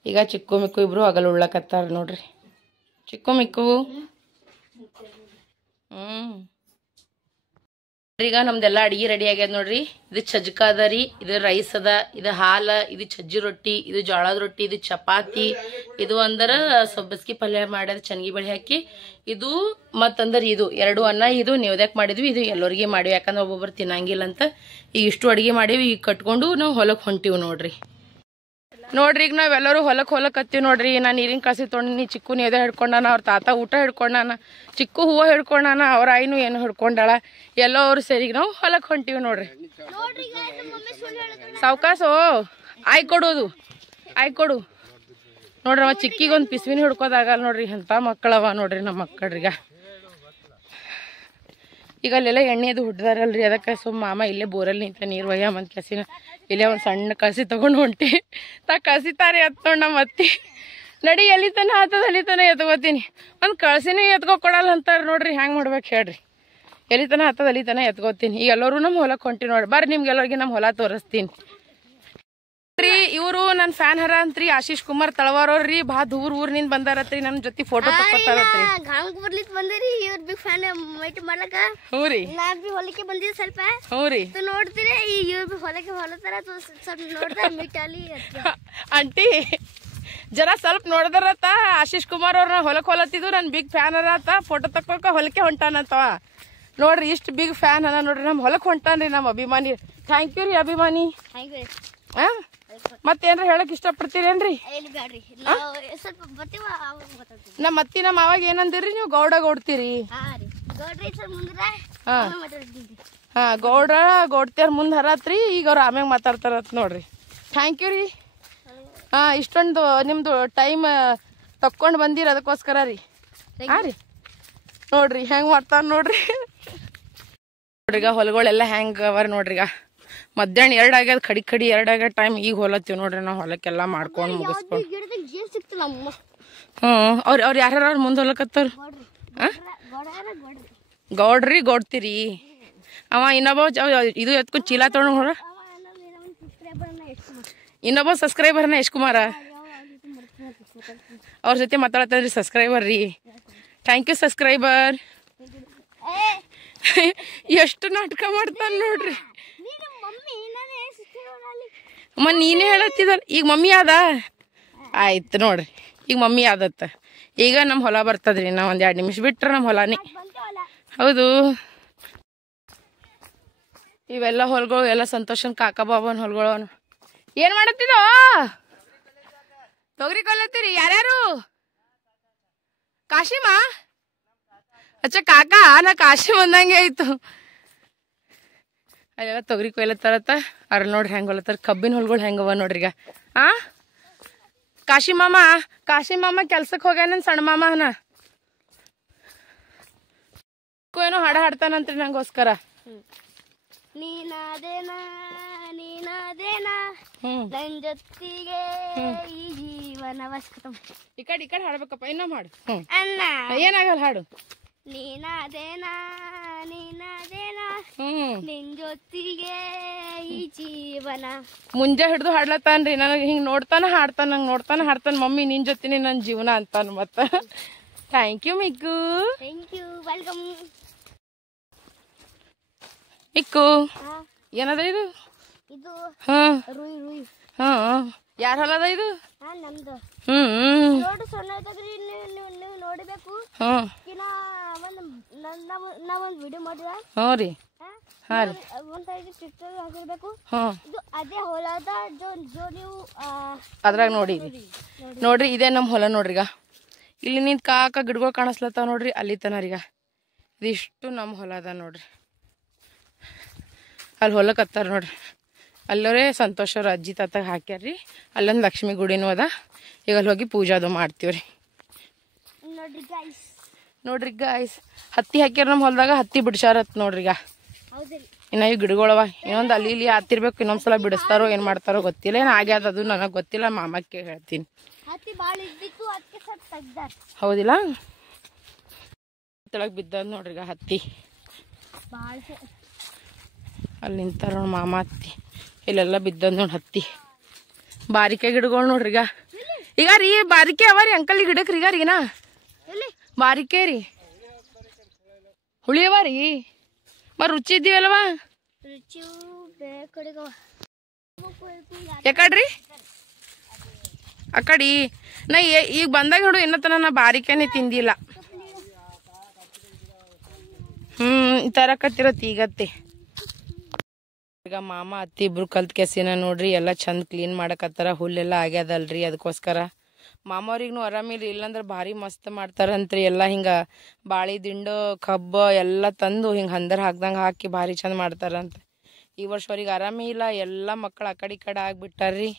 ಈಗ ಚಿಕ್ಕು ಮಿಕ್ಕು ಇಬ್ರು ಅಗಲ್ ಉಳ್ಳಕತ್ತಾರ ನೋಡ್ರಿ. ಚಿಕ್ಕು ಮಿಕ್ಕು ಈಗ ನಮ್ದೆಲ್ಲ ಅಡಿಗೆ ರೆಡಿ ಆಗ್ಯದ ನೋಡ್ರಿ. ಇದು ಚಜ್ಕ ಅದ ರೀ, ಇದು ರೈಸ್ ಅದ, ಇದು ಹಾಲ, ಇದು ಸಜ್ಜಿ ರೊಟ್ಟಿ, ಇದು ಜೋಳದ ರೊಟ್ಟಿ, ಇದು ಚಪಾತಿ, ಇದು ಅಂದರ ಸಬ್ಬಸ್ಗಿ ಪಲ್ಯ ಮಾಡ್ಯದ ಚನ್ಗಿ ಬೆಳೆ ಹಾಕಿ, ಇದು ಮತ್ತಂದ್ರ ಇದು 2 ಅನ್ನ, ಇದು ನೇವ್ದ್ಯಾಕ್ ಮಾಡಿದ್ವಿ, ಇದು ಎಲ್ಲರಿಗೆ ಮಾಡಿವಿ. ಯಾಕಂದ್ರೆ ಒಬ್ಬೊಬ್ರು ತಿನ್ನಂಗಿಲ್ಲ ಅಂತ ಈಗ ಇಷ್ಟು ಅಡಿಗೆ ಮಾಡೀವಿ. ಈಗ ಕಟ್ಕೊಂಡು ನಾವು ಹೊಲಕ್ ಹೊಂಟಿವಿ ನೋಡ್ರಿ. ಈಗ ನಾವೆಲ್ಲರೂ ಹೊಲಕ್ಕತ್ತೀವಿ ನೋಡ್ರಿ. ನಾ ನೀರಿನ ಕಸಿ ತೊಗೊಂಡಿನಿ, ಚಿಕ್ಕು ನೇದೆ ಹಿಡ್ಕೊಂಡಾನ, ಅವ್ರ ತಾತ ಊಟ ಹಿಡ್ಕೊಂಡಾನ, ಚಿಕ್ಕು ಹೂವು ಹಿಡ್ಕೊಂಡಾನ, ಅವ್ರ ಆಯ್ನು ಏನು ಹಿಡ್ಕೊಂಡಾಳ. ಎಲ್ಲರೂ ಸೇರಿ ನಾವು ಹೊಲಕ್ಕೆ ಹೊಂಟಿವಿ ನೋಡ್ರಿ. ಸಾವ್ಕಾಸು ಆಯ್ಕೊಡೋದು ಆಯ್ಕೊಡು ನೋಡ್ರಿ. ಅವ ಚಿಕ್ಕಿಗೊಂದು ಪಿಸ್ವಿನ ಹಿಡ್ಕೋದಾಗಲ್ಲ ನೋಡ್ರಿ. ಎಂಥ ಮಕ್ಕಳವ ನೋಡ್ರಿ ನಮ್ಮ ಮಕ್ಕಳ್ರೀಗ. ಈಗ ಅಲ್ಲೆಲ್ಲ ಎಣ್ಣೆದು ಹುಡ್ದಾರಲ್ರಿ, ಅದಕ್ಕೆ ಮಾಮ ಇಲ್ಲೇ ಬೋರಲ್ಲಿ ನಿಂತ ನೀರು ಒಯ್ಯಮ್ಮಂತ ಕಸಿನ ಇಲ್ಲೇ ಒಂದು ಸಣ್ಣ ಕಸಿ ತಗೊಂಡು ಹೊಂಟಿ. ಕಸಿತಾರೆ ಎತ್ಕೊಂಡ ಮತ್ತಿ ನಡಿ ಎಲ್ಲಿ ತನ ಆತದ ಅಲ್ಲಿ ತನ ಎತ್ಕೋತೀನಿ. ಒಂದು ಕಳ್ಸಿನೂ ಎತ್ಕೊ ಕೊಡಲ್ಲ ಅಂತಾರೆ ನೋಡ್ರಿ. ಹ್ಯಾಂಗೆ ಮಾಡ್ಬೇಕು ಹೇಳ್ರಿ? ಎಲ್ಲಿ ತನ ಆತದ ಅಲ್ಲಿ ತನ ಎತ್ಕೋತೀನಿ. ಈಗ ಎಲ್ಲರೂ ನಮ್ಮ ಹೊಲಕ್ಕೆ ಹೊಂಟಿ ನೋಡ್ರಿ. ಬರ್ರಿ ನಿಮ್ಗೆಲ್ಲರಿಗೆ ನಮ್ಮ ಹೊಲ ತೋರಿಸ್ತೀನಿ. ರೀ ಇವರು ನನ್ನ ಫ್ಯಾನ್ ಹರ ಅಂತ್ರಿ ಆಶೀಶ್ ಕುಮಾರ್ ತಳವಾರ್ ಅವ್ರಿ ಬಾ ಊರ್ನಿಂದ ಬಂದಾರತ್ರಿ ನನ್ನ ಜೊತೆ ಫೋಟೋ ತಕ್ಕೊತಾರತ್ರಿ. ಗಾಂಗ್ ಬರ್ಲಿತ್ ಬಂದಿರಿ ಇವ್ರ ಬಿಗ್ ಫ್ಯಾನ್ ಮೈಟ್ ಮಾಡ್ಲಕ. ಹ್ಞೂ ರೀ ನಾ ಬಿ ಹೊಲಕ್ಕೆ ಬಂದಿದ್ದೆ ಸ್ವಲ್ಪ. ಹ್ಞೂ ರೀ ನೋಡ್ತೀರಿ ಇವ್ರ ಬಿ ಹೊಲಕ್ಕೆ ಹೊಲತಾರ ಸ್ವಲ್ಪ ನೋಡ್ದ ಮೀಟ್ ಅಲ್ಲಿ ಆಂಟಿ ಜರ ಸ್ವಲ್ಪ ನೋಡಿದ್ರತ್ತ ಆಶೀಶ್ ಕುಮಾರ್ ಅವ್ರನ್ನ ಹೊಲಕ್ಕೆ ಹೊಲತ್ತಿದ್ದು ನನ್ನ ಬಿಗ್ ಫ್ಯಾನ್ ಅರತ್ತ ಫೋಟೋ ತಕ್ಕೋಕ ಹೊಲಕ್ಕೆ ಹೊಂಟಾನಂತವ ನೋಡ್ರಿ ಇಷ್ಟು ಬಿಗ್ ಫ್ಯಾನ್ ಅದ ನೋಡ್ರಿ ನಮ್ಮ ಹೊಲಕ್ಕೆ ಹೊಂಟಾನ್ರಿ ನಮ್ಮ ಅಭಿಮಾನಿ. ಥ್ಯಾಂಕ್ ಯು ರೀ ಅಭಿಮಾನಿ. ಹಾ ಮತ್ತೇನ್ರ ಹೇಳಕ್ ಇಷ್ಟಪಡ್ತೀರೇನ್ರಿ? ಸ್ವಲ್ಪ ಬರ್ತೀವ ನಮ್ಮ ಅತ್ತಿ ನಮ್ಮ ಅವಾಗ ಏನಂದಿರಿ ನೀವು ಗೌಡ ಗೌಡ್ತೀರಿ? ಹಾ ಗೌಡ ಗೌಡ್ತಿಯರ್ ಮುಂದೆ ಹರತ್ರಿ ಈಗ ಅವ್ರು ಆಮ್ಯಾಗ ಮಾತಾಡ್ತಾರತ್ ನೋಡ್ರಿ. ಥ್ಯಾಂಕ್ ಯು ರೀ. ಹಾ ಇಷ್ಟೊಂದು ನಿಮ್ದು ಟೈಮ್ ತಕ್ಕೊಂಡು ಬಂದಿರಿ ಅದಕ್ಕೋಸ್ಕರ ರೀ. ಹಾ ರೀ ನೋಡ್ರಿ ಹೆಂಗ್ ಮಾಡ್ತಾರ ನೋಡ್ರಿ. ನೋಡ್ರಿಗ ಹೊಲಗಳೆಲ್ಲ ಹೆಂಗ್ ಅವ ನೋಡ್ರಿಗ ಮಧ್ಯಾಹ್ನ 2 ಆಗ್ಯದ ಕಡಿ 2 ಆಗ್ಯದ ಟೈಮ್ ಈಗ ಹೊಲತ್ತೀವಿ ನೋಡ್ರಿ ನಾವು ಹೊಲಕ್ಕೆಲ್ಲ ಮಾಡ್ಕೊಂಡು ಮುಗಿಸ್ಕೊಂಡು. ಅವ್ರು ಯಾರ್ಯಾರ ಮುಂದೆ ಹೊಲಕತ್ತಾರ? ಗೌಡ್ರಿ ಗೌಡ್ತೀರಿ ಅವ ಇನ್ನೊಬ್ಬ ಇದು ಎತ್ಕೊಂಡು ಚೀಲ ತೊಗೊಂಡು ಹೊರ ಇನ್ನೊಬ್ಬ ಸಬ್ಸ್ಕ್ರೈಬರ್ನ ಯಶ್ ಕುಮಾರ ಅವ್ರ ಜೊತೆ ಮಾತಾಡತ್ತೀರಿ ಸಬ್ಸ್ಕ್ರೈಬರ್ ರೀ. Thank you subscriber. ಎಷ್ಟು ನಾಟಕ ಮಾಡ್ತಾನ ನೋಡ್ರಿ. ಅಮ್ಮ ನೀನೇ ಹೇಳತ್ತಿದ ಈಗ ಮಮ್ಮಿ ಆದ ಆಯ್ತು ನೋಡ್ರಿ ಈಗ ಮಮ್ಮಿ ಆದತ್ತ. ಈಗ ನಮ್ಮ ಹೊಲ ಬರ್ತದ್ರಿ ನಾ ಒಂದ್ 2 ನಿಮಿಷ ಬಿಟ್ರ ನಮ್ಮ ಹೊಲಾನೇ. ಹೌದು ಇವೆಲ್ಲ ಹೊಲಗಳು ಎಲ್ಲ ಸಂತೋಷನ್ ಕಾಕ ಬಾಬನ್ ಹೊಲಗಳು. ಏನ್ ಮಾಡತ್ತಿದೋ? ತೊಗರಿ ಕೊಲ್ಲತ್ತೀರಿ ಯಾರ್ಯಾರು? ಕಾಶಿಮಾ ಅಚ್ಚ ಕಾಕ ನಾ ಕಾಶಿಮ್ ಅಂದಂಗೆ ಆಯ್ತು. ಅಲ್ಲೆಲ್ಲ ತೊಗರಿ ಕೊಯ್ಲತ್ತಾರತ್ತ ಅರ್ ನೋಡ್ರಿ ಹೆಂಗ್ ಹೊಲತ್ತಾರ. ಕಬ್ಬಿನ ಹೊಲಗಳು ಹೆಂಗವ ನೋಡ್ರಿ ಈಗ. ಆ ಕಾಶಿ ಮಾಮ ಕೆಲ್ಸಕ್ಕೆ ಹೋಗ್ಯಾನ ಸಣ್ಣ ಮಾಮನ ಏನೋ ಹಾಡ ಹಾಡ್ತಾನಂತ್ರಿ ನಂಗೋಸ್ಕರ. ನೀನಾದೇನಾ ನನ್ ಜೊತೆಗೆ ಈ ಜೀವನ ಈ ಕಡೆ ಹಾಡ್ಬೇಕಪ್ಪ ಇನ್ನೊಮ್ಮೆ ಹಾಡು. ಅಣ್ಣ ಏನಾಗಲ್ಲ ಹಾಡು. ನೀನಾದೇನಾ ನಿನ್ ಜೊತೆಗೆ ಈ ಜೀವನ. ಮುಂಜೆ ಹಿಡ್ದು ಹಾಡ್ಲತ್ತಾನ್ರಿ ನನಗೆ ಹಿಂಗ್ ನೋಡ್ತಾನ ಹಾಡ್ತಾನ ಮಮ್ಮಿ ನಿನ್ ಜೊತೆನೆ ನನ್ ಜೀವನ ಅಂತಾನ ಮತ್ತ. Thank you Mikku. Thank you welcome. Mikku ಏನದ ಇದು? ಇದು ಹಾ ರುಯ್ ಹಾ ಯಾರ ಹೊಲದ ಇದು? ನಮ್ದು. ನೋಡು ಸಣ್ಣ ಐತದ್ರಿ ನೀವು ನೋಡಬೇಕು. ನಾವೊಂದು ವಿಡಿಯೋ ಮಾಡಿದ. ಹ್ಞೂ ರೀ ಹಾ ರೀ ಪಿಕ್ಚರ್ ಹಾಕಿರ್ಬೇಕು. ಹ್ಞೂ ಇದು ಅದೇ ಹೊಲದ ಜೋ ನೀವು ಅದ್ರಾಗ ನೋಡ್ರಿ ಇದೇ ನಮ್ಮ ಹೊಲ ನೋಡ್ರಿಗ. ಇಲ್ಲಿ ನಿಂತ ಕಾಕ ಗಿಡಗಳು ಕಾಣಿಸ್ಲತ್ತಾವ ನೋಡ್ರಿ ಅಲ್ಲಿ ತನರಿಗ ಇದಿಷ್ಟು ನಮ್ಮ ಹೊಲ ಅದ ನೋಡ್ರಿ. ಅಲ್ಲಿ ಹೊಲಕ್ಕತ್ತಾರ ನೋಡ್ರಿ. ಅಲ್ಲವರೇ ಸಂತೋಷ್ ಅವ್ರ ಅಜ್ಜಿ ತಾತಾಗ ಹಾಕ್ಯಾರ್ರಿ. ಅಲ್ಲೊಂದು ಲಕ್ಷ್ಮಿ ಗುಡಿನೂ ಅದ. ಈಗ ಅಲ್ಲಿ ಹೋಗಿ ಪೂಜಾದು ಮಾಡ್ತೀವ್ರಿ. ನೋಡ್ರಿ ಗಾಯ್ಸ್ ಹತ್ತಿ ಹಾಕ್ಯಾರ ನಮ್ಮ ಹೊಲದಾಗ. ಹತ್ತಿ ಬಿಡ್ಸಾರತ್ ನೋಡ್ರಿಗ. ಇನ್ನ ಇವ್ ಗಿಡಗಳವ ಇನ್ನೊಂದು ಅಲ್ಲಿ ಇಲ್ಲಿ ಆತಿರ್ಬೇಕು. ಇನ್ನೊಂದ್ಸಲ ಬಿಡಿಸ್ತಾರೋ ಏನ್ ಮಾಡ್ತಾರೋ ಗೊತ್ತಿಲ್ಲ. ಏನ್ ಆಗ್ಯಾದ ಅದು ನನಗೆ ಗೊತ್ತಿಲ್ಲ. ಮಾಮಕ್ಕೆ ಹೇಳ್ತೀನಿ. ಹೌದಿಲ್ಲ ತೆಳಗ್ ಬಿದ್ದದ ನೋಡ್ರಿಗ ಹತ್ತಿ. ಅಲ್ಲಿ ನಿಂತಾರ ನೋಡ್ ಮಾಮ ಹತ್ತಿ. ಇಲ್ಲೆಲ್ಲ ಬಿದ್ದದ ನೋಡ್ ಹತ್ತಿ. ಬಾರಿಕೆ ಗಿಡಗಳು ನೋಡ್ರಿಗ. ಈಗ ರೀ ಬಾರಿಕೆ ಅವರಿ ಅಂಕಲ್ ಈ ಗಿಡಕ್ರಿ ಈಗ ರೀನಾ ಬಾರಿಕೆ ರೀ ಹುಳಿ ಅವ ರೀ ಮರ ರುಚಿ ಇದ್ದೀವಲ್ವಾ? ಯಾಕಡ್ರಿ ಅಕಡಿ ನಾ ಈಗ ಬಂದಾಗ ನೋಡು ಇನ್ನತನ ನಾ ಬಾರಿಕೆನೆ ತಿಂದಿಲ್ಲ. ತರಕತ್ತಿರತ್ ಈಗತ್ತೆ. ಈಗ ಮಾಮ ಅತ್ತಿ ಇಬ್ರು ಕಲ್ತ್ ಕೆಸಿನ ನೋಡ್ರಿ ಎಲ್ಲ ಚಂದ ಕ್ಲೀನ್ ಮಾಡಕತ್ತಾರ. ಹುಲ್ಲೆಲ್ಲ ಆಗ್ಯದಲ್ರಿ ಅದಕ್ಕೋಸ್ಕರ. ಮಾಮ ಅವ್ರಿಗೂ ಆರಾಮಿಲ್ರಿ. ಇಲ್ಲಾಂದ್ರೆ ಭಾರಿ ಮಸ್ತ್ ಮಾಡ್ತಾರಂತ್ರಿ. ಎಲ್ಲ ಹಿಂಗ ಬಾಳಿ ದಿಂಡು ಕಬ್ಬು ಎಲ್ಲ ತಂದು ಹಿಂಗ ಹಂದರ್ ಹಾಕ್ದಂಗ ಹಾಕಿ ಭಾರಿ ಚಂದ ಮಾಡ್ತಾರಂತ. ಈ ವರ್ಷ ಅವ್ರಿಗೆ ಆರಾಮಿ ಇಲ್ಲ. ಎಲ್ಲ ಮಕ್ಕಳು ಆ ಕಡೆ ಈ ಕಡೆ ಆಗ್ಬಿಟ್ಟಾರ್ರಿ.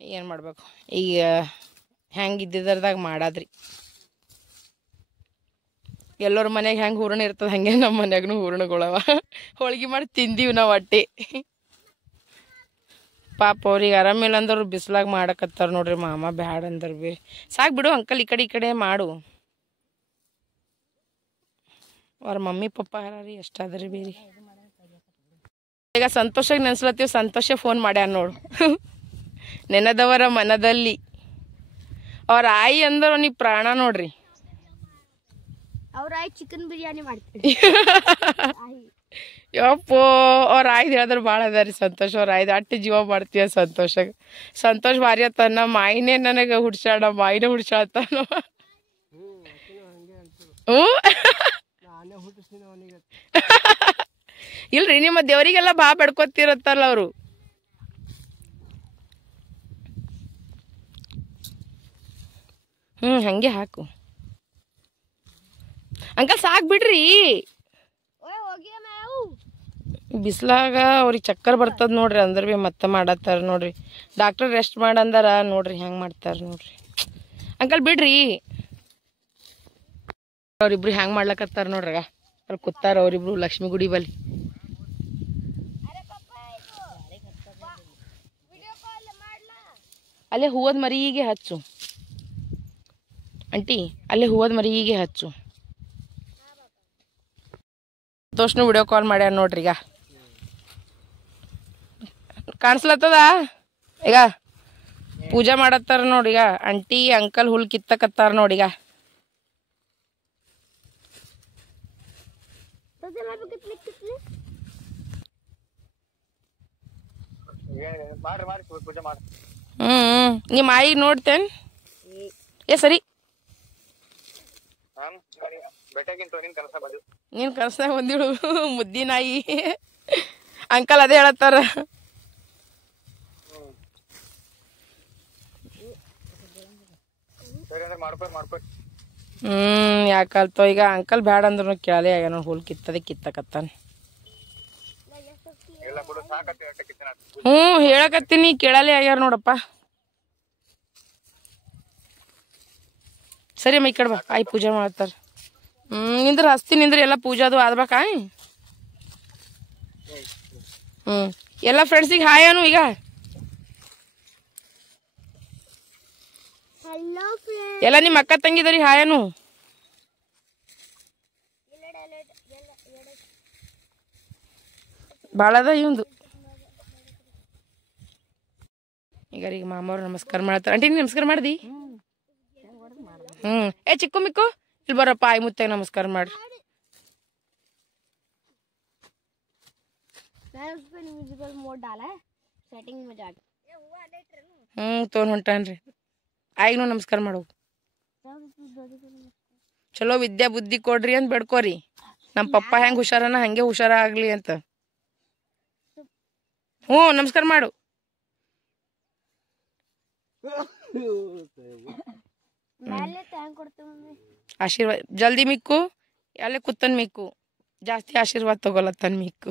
ಏನ್ ಮಾಡ್ಬೇಕು ಈಗ ಹೆಂಗ್ ಇದ್ದಿದ್ರದಾಗ ಮಾಡಾದ್ರಿ. ಎಲ್ಲರ ಮನ್ಯಾಗ ಹೆಂಗ್ ಹೂರಣ ಇರ್ತದ ಹಂಗೆ ನಮ್ಮ ಮನ್ಯಾಗನು ಹೂರಣಗಳವ. ಹೋಳ್ಗಿ ಮಾಡಿ ತಿಂದೀವಿ ನಾವು ಅಟ್ಟಿ. ಪಾಪ ಅವ್ರಿಗೆ ಆರಾಮಿಲ್ಲ ಅಂದ್ರು ಬಿಸ್ಲಾಗ ಮಾಡಕತ್ತಾರ ನೋಡ್ರಿ. ಮಾಮ ಬ್ಯಾಡ ಅಂದ್ರ ಬಿ ಸಾಕ್ ಬಿಡು ಅಂಕಲ್ ಈ ಕಡೆ ಮಾಡು. ಅವ್ರ ಮಮ್ಮಿ ಪಪ್ಪ ಹರಾರಿ ಎಷ್ಟಾದ್ರಿ ಬೇರಿ. ಈಗ ಸಂತೋಷಕ್ಕೆ ನೆನ್ಸ್ಲತ್ತೀವಿ. ಸಂತೋಷ ಫೋನ್ ಮಾಡ್ಯಾರ ನೋಡು. ನೆನೆದವರ ಮನದಲ್ಲಿ ಅವ್ರ ಆಯಿ ಅಂದ್ರೆ ಅವನಿಗೆ ಪ್ರಾಣ ನೋಡ್ರಿ. ಅವ್ರ ಆಯ್ ಚಿಕನ್ ಬಿರಿಯಾನಿ ಮಾಡ್ತೀವಿ. ಯಪ್ಪೋ ಅವ್ರ ಆಯ್ದು ಹೇಳಿದ್ರೆ ಭಾಳ ಅದ ರೀ ಸಂತೋಷ್. ಅವ್ರ ಆಯ್ದು ಅಟ್ಟು ಜೀವ ಮಾಡ್ತೀವ ಸಂತೋಷ್ ಭಾರಿ ಅತ್ತ. ನಮ್ಮ ಮಾಯಿನೇ ನನಗೆ ಹುಡ್ಸಾಳ, ನಮ್ಮ ಮಾಯಿನೇ ಹುಡ್ಸಾಳತ್ತಾನ. ಹ್ಞೂ ಇಲ್ರಿ, ನಿಮ್ಮ ದೇವರಿಗೆಲ್ಲ ಬಾ ಬೆಡ್ಕೊತಿರತ್ತಲ್ಲ ಅವರು. ಹಂಗೆ ಹಾಕು ಅಂಕಲ್, ಸಾಕ್ ಬಿಡ್ರಿ. ಬಿಸ್ಲಾಗ ಅವ್ರಿಗೆ ಚಕ್ಕರ್ ಬರ್ತದ ನೋಡ್ರಿ. ಅಂದ್ರೆ ಭೀ ಮತ್ತೆ ಮಾಡತ್ತಾರ ನೋಡ್ರಿ. ಡಾಕ್ಟರ್ ರೆಸ್ಟ್ ಮಾಡಂದಾರ ನೋಡ್ರಿ, ಹೆಂಗ್ ಮಾಡ್ತಾರ ನೋಡ್ರಿ. ಅಂಕಲ್ ಬಿಡ್ರಿ. ಅವ್ರಿಬ್ರು ಹೆಂಗ್ ಮಾಡ್ಲಕತ್ತಾರ ನೋಡ್ರಿ. ಅಲ್ಲಿ ಕೂತಾರ ಅವ್ರಿಬ್ರು ಲಕ್ಷ್ಮಿ ಗುಡಿ ಬಲ್ಲಿ. ಅಲ್ಲೇ ಹೂವದ ಮರಿಗೆ ಹಚ್ಚು ಆಂಟಿ, ಅಲ್ಲೇ ಹೂವದ ಮರಿಗೆ ಹಚ್ಚು. ಸಂತೋಷ್ನು ವಿಡಿಯೋ ಕಾಲ್ ಮಾಡ್ಯಾರ ನೋಡ್ರಿ. ಈಗ ಕಾಣಿಸ್ಲತ್ತದ. ಈಗ ಪೂಜೆ ಮಾಡತ್ತಾರ ನೋಡ್ರಿ. ಈಗ ಆಂಟಿ ಅಂಕಲ್ ಹುಲ್ ಕಿತ್ತಕತ್ತಾರ ನೋಡಿಗ. ನಿಮ್ಮ ಆಯಿಗೆ ನೋಡ್ತೇನ್. ಏ ಸರಿ, ನೀನ್ ಕನಸ್ನಾಗ ಬಂದಿಳು ಮುದ್ದಿನಾಯಿ. ಅಂಕಲ್ ಅದೇ ಹೇಳತ್ತಾರ. ಯಾಕಲ್ತೋ ಈಗ ಅಂಕಲ್ ಬ್ಯಾಡ ಅಂದ್ರು ಕೇಳಲೇ ಆಗ್ಯಾನ. ಹುಲ್ ಕಿತ್ತಕತ್ತಾನ. ಹೇಳಕತ್ತೀನಿ, ಕೇಳಲೇ ಆಗ್ಯಾರ ನೋಡಪ್ಪ. ಸರಿ ಅಮ್ಮ, ಈ ಕಡೆ ಬಾ. ಆಯ್ ಪೂಜೆ ಮಾಡ್ತಾರ. ನಿಂದ್ರ ಹಸ್ತಿ ನಿಂದ್ರ. ಎಲ್ಲ ಪೂಜಾದು ಆದ್ಬೇಕಾ? ಎಲ್ಲ ಫ್ರೆಂಡ್ಸಿಗೆ ಹಾಯ್ ಅನು. ಈಗ ಎಲ್ಲ ನಿಮ್ಮ ಅಕ್ಕ ತಂಗಿದವ್ರಿಗೆ ಹಾಯ್ ಅನು. ಭಾಳದ ಇವಂದು. ಈಗ ಮಾಮವ್ರು ನಮಸ್ಕಾರ ಮಾಡ್ತಾರ. ಆಂಟಿ ನೀ ನಮಸ್ಕಾರ ಮಾಡ್ದಿ? ಏ ಚಿಕ್ಕು ಮಿಕ್ಕು ಇಲ್ಲಿ ಬರಪ್ಪ. ಆಯ್ ಮುತ್ತಾಗ ನಮಸ್ಕಾರ ಮಾಡ್ರಿ. ತೊಗೊಂಡ್ ಹೊಂಟಾನ್ರಿ. ಆಯ್ನು ನಮಸ್ಕಾರ ಮಾಡು. ಚಲೋ ವಿದ್ಯಾ ಬುದ್ಧಿ ಕೊಡ್ರಿ ಅಂತ ಬೇಡ್ಕೋರಿ. ನಮ್ಮ ಪಪ್ಪ ಹೆಂಗ್ ಹುಷಾರನ ಹಂಗೆ ಹುಷಾರ ಆಗ್ಲಿ ಅಂತ. ನಮಸ್ಕಾರ ಮಾಡು. ಆಶೀರ್ವಾದ ಜಲ್ದಿ ಮಿಕ್ಕು. ಅಲ್ಲೇ ಕೂತನ್ ಮಿಕ್ಕು. ಜಾಸ್ತಿ ಆಶೀರ್ವಾದ ತಗೊಳತ್ತನ್ ಮಿಕ್ಕು.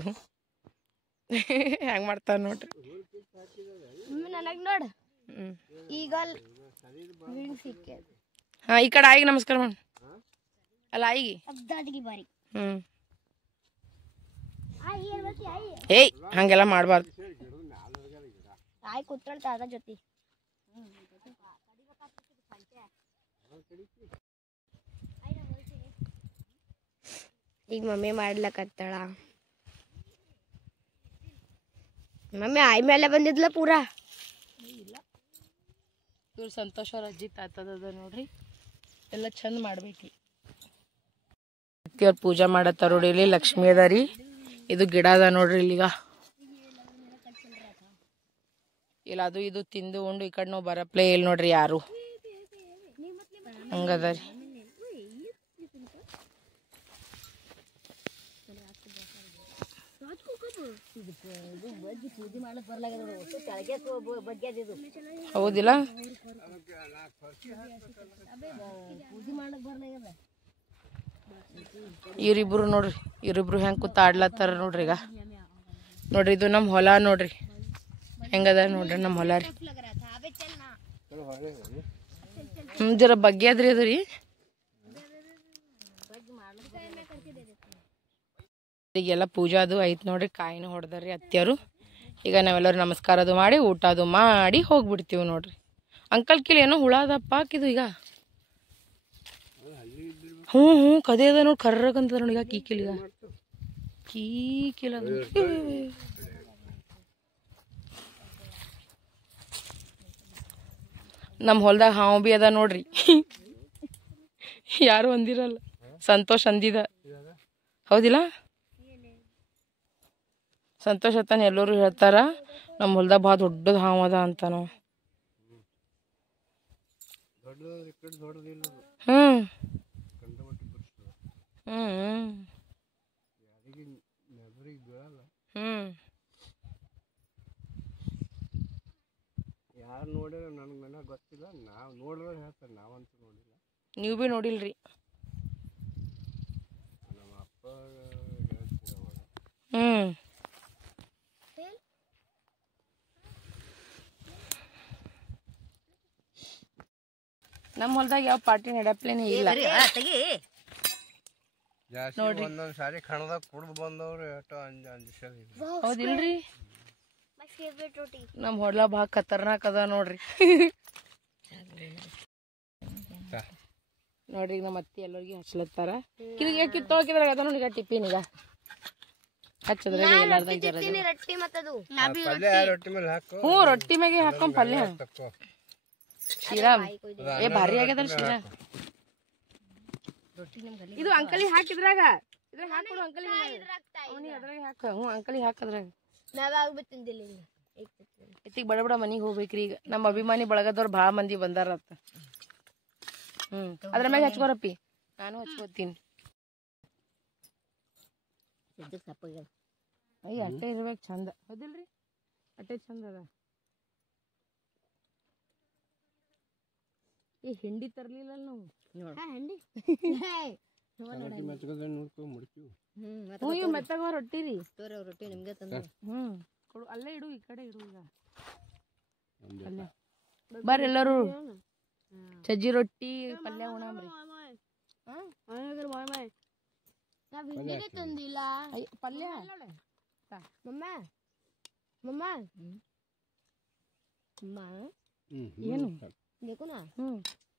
ಹೆಂಗ್ ಮಾಡ್ತಾರ ನೋಡ್ರಿ. ಈ ಕಡೆ ಆಯಿಗೆ ನಮಸ್ಕಾರ ಮಾಡು. ಅಲ್ಲ ಆಯಿಗೆ. ಏಯ್ ಹಂಗೆಲ್ಲ ಮಾಡ್ಬಾರ್ದು. ಈಗ ಮಮ್ಮಿ ಮಾಡ್ಲಕತ್ತಾಳ. ಮಮ್ಮಿ ಆಯ್ ಮೇಲೆ ಬಂದಿದ್ಲ ಪೂರಾ. ಇವ್ರು ಸಂತೋಷ ಅವ್ರ ಅಜ್ಜಿ ತಾತದ ನೋಡ್ರಿ. ಎಲ್ಲ ಚಂದ ಮಾಡ್ಬೇಕ್ರಿ. ಅವ್ರ ಪೂಜಾ ಮಾಡತ್ತಾರ ನೋಡಿ. ಇಲ್ಲಿ ಲಕ್ಷ್ಮಿ ಅದ ರೀ. ಇದು ಗಿಡ ಅದ ನೋಡ್ರಿ. ಇಲ್ಲಿಗ ಇಲ್ಲ ಅದು ಇದು ತಿಂದು ಉಂಡು ಈ ಕಡೆ ನಾವು ಬರಪ್ಲೇ ಇಲ್ಲ ನೋಡ್ರಿ ಯಾರು. ಹಂಗದ ರೀ. ಹೌದಿಲ್ಲ. ಇವ್ರಿಬ್ರು ನೋಡ್ರಿ. ಇವ್ರಿಬ್ರು ಹೆಂಗ್ ಕೂತ ಆಡ್ಲತ್ತಾರ ನೋಡ್ರಿ. ಈಗ ನೋಡ್ರಿ ಇದು ನಮ್ಮ ಹೊಲ ನೋಡ್ರಿ. ಹೆಂಗದ ನೋಡ್ರಿ ನಮ್ಮ ಹೊಲ ರೀ. ಜರ ಬಗ್ಗೆ ಅದ್ರಿ ಅದು ರೀ. ಈಗೆಲ್ಲ ಪೂಜಾ ಅದು ಐತ್ ನೋಡ್ರಿ. ಕಾಯಿನ ಹೊಡೆದ್ರಿ ಅತ್ತಿಯವರು. ಈಗ ನಾವೆಲ್ಲರೂ ನಮಸ್ಕಾರ ಅದು ಮಾಡಿ ಊಟ ಅದು ಮಾಡಿ ಹೋಗ್ಬಿಡ್ತೀವಿ ನೋಡ್ರಿ. ಅಂಕಲ್ ಕಿಲ್ ಏನೋ ಹುಳ ಅದಪ್ಪ ಹಾಕಿದು. ಈಗ ಕದೆ ಅದ ನೋಡಿ. ಕರ್ರಗಂತದ ನೋಡಿ. ಈಗ ಕೀಕಿಲ್. ಈಗ ಕೀಕಿಲ್ ಅದು. ನಮ್ಮ ಹೊಲ್ದಾಗ ಹಾವು ಬಿ ಅದ ನೋಡ್ರಿ. ಯಾರು ಅಂದಿರಲ್ಲ, ಸಂತೋಷ್ ಅಂದಿದ. ಹೌದಿಲ್ಲ? ಸಂತೋಷ್ ಅತ್ತಾನ ಎಲ್ಲರೂ ಹೇಳ್ತಾರ ನಮ್ಮ ಹೊಲ್ದಾಗ ಭಾಳ ದೊಡ್ಡದು ಹಾವು ಅದ ಅಂತ ನಾವು. ಹ್ಮ್ ಹ್ಮ್ ಹ್ಮ್ ಯಾರು ನೋಡಿದ್ರೆ ನನಗೆ ಗೊತ್ತಿಲ್ಲ. ನಾವು ನೋಡಿದ್ರೆ ಹೇಳ್ತಾರೆ, ನಾವಂತೂ ನೋಡಿಲ್ಲ. ನೀವು ಭೀ ನೋಡಿಲ್ರಿ. ನಮ್ಮ ಅಪ್ಪ ಹೇಳ್ತಿದ್ರು ಅವಾಗ. ಹ್ಮ್ ನಮ್ಮ ಹೊಲ್ದಾಗ ಯಾವ ಪಾರ್ಟಿ ನಡಪ್ಲೇನೆ ಇಲ್ಲ. ಜಾಸ್ತಿ ಒಂದೊಂದು ಸಾರಿ ಕಣದಾಗ ಕುಡ್ದು ಬಂದವ್ರು ಎಷ್ಟೋ ಅಂಜಿಸೋದಿಲ್ಲ. ಹೌದಿಲ್ರಿ? ನಮ್ಮ ಹೊಲ ಭಾಳ ಖತರ್ನಾಕ್ ಅದ ನೋಡ್ರಿ. ನೋಡ್ರಿ ನಮ್ಮ ಅತ್ತಿ ಎಲ್ಲರಿಗೆ ಹಚ್ಲತ್ತಾರ. ಕಿವಿಗೆ ಕಿತ್ತೋಗಿದ್ರಾಗ ಅದ ನೋಡಿ ಟಿಫಿನ್ ಈಗ ಹಚ್ಚದ್ರೆ ರೊಟ್ಟಿ ಮೇಲೆ ಹಾಕು. ಹ್ಞೂ ರೊಟ್ಟಿ ಮ್ಯಾಗೆ ಹಾಕೊಂಡ್ ಪಲ್ಯ. ಶಿರಾ ಏ ಭಾರಿ ಆಗ್ಯದಲ್ಲ ಶಿರಾ. ಇದು ಅಂಕಲಿಗೆ ಹಾಕಿದ್ರಾಗ ಇದ್ರಾಗ ಹಾಕೊಡು. ಅಂಕಲಿಗೆ ಅವನಿಗೆ ಅದ್ರಾಗ ಹಾಕ. ಹ್ಞೂ ಅಂಕಲಿಗೆ ಹಾಕದ್ರಾಗ. ಇತ್ತಿಗೆ ಬಡ ಬಡ ಮನಿಗೆ ಹೋಗ್ಬೇಕ್ರಿ ಈಗ. ನಮ್ಮ ಅಭಿಮಾನಿ ಬಳಗದವ್ರು ಭಾಳ ಮಂದಿ ಬಂದಾರತ್ತ. ಅದ್ರ ಮ್ಯಾಗ ಹಚ್ಕೋರಪ್ಪಿ, ನಾನು ಹಚ್ಕೋತೀನಿ. ಅಯ್ಯ ಅಟ್ಟೆ ಇರ್ಬೇಕು ಚಂದ. ಹೌದಿಲ್ರಿ? ಅಟ್ಟೆ ಚಂದ ಅದ. ಈ ಹಿಂಡಿ ತರ್ಲಿಲ್ಲ ನಾವು. ಮೆತ್ತಗ ರೊಟ್ಟಿ ರೀ. ರೊಟ್ಟಿ ನಿಮ್ಗೆ ತಂದ. ಕೊಡು, ಅಲ್ಲೇ ಇಡು, ಈ ಕಡೆ ಇಡು. ಈಗ ಅಲ್ಲೇ ಬರ್ರಿ ಎಲ್ಲರೂ ಸಜ್ಜಿ ರೊಟ್ಟಿ ಪಲ್ಯ ಉಣಾಮ್ರಿ. ತಂದಿಲ್ಲ ಪಲ್ಯ ಏನು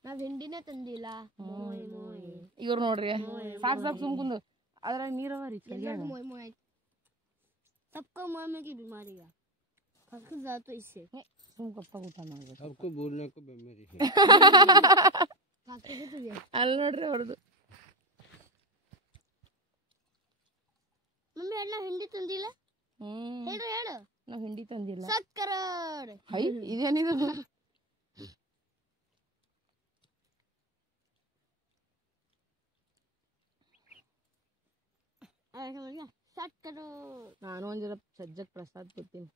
ನಾವ್ ಹಿಂಡಿನೇ ತಂದಿಲ್ಲ. ಇವ್ರು ನೋಡ್ರಿ ಸಾಕ್ ಸಾಕ್ ಸುಮ್ಕುಂದು ಅದ್ರಾಗ ನೀರವ ರೀ. सबको मुंह की बीमारी है, सबको ज्यादा इससे तुम कप्पा ಊಟ ಮಾಡ್ಬೇಕು. सबको बोलने को बेमेरी है. ಅಲ್ಲಿ ನೋಡ್ರಿ ಅವ್ರದ್ದು. ಮಮ್ಮಿ ಎಲ್ಲ ಹಿಂಡಿ ತಂದಿಲ್ಲ. ಹೇಳು ಹೇಳು. ನಾವು ಹಿಂಡಿ ತಂದಿಲ್ಲ. ಸಕ್ಕರ ಹೈ ಇದೇನಿದು? ನಾನು ಒಂದ್ ಜರ ಸಜ್ಜಕ್ ಪ್ರಸಾದ್ ಕೊಡ್ತೀನಿ.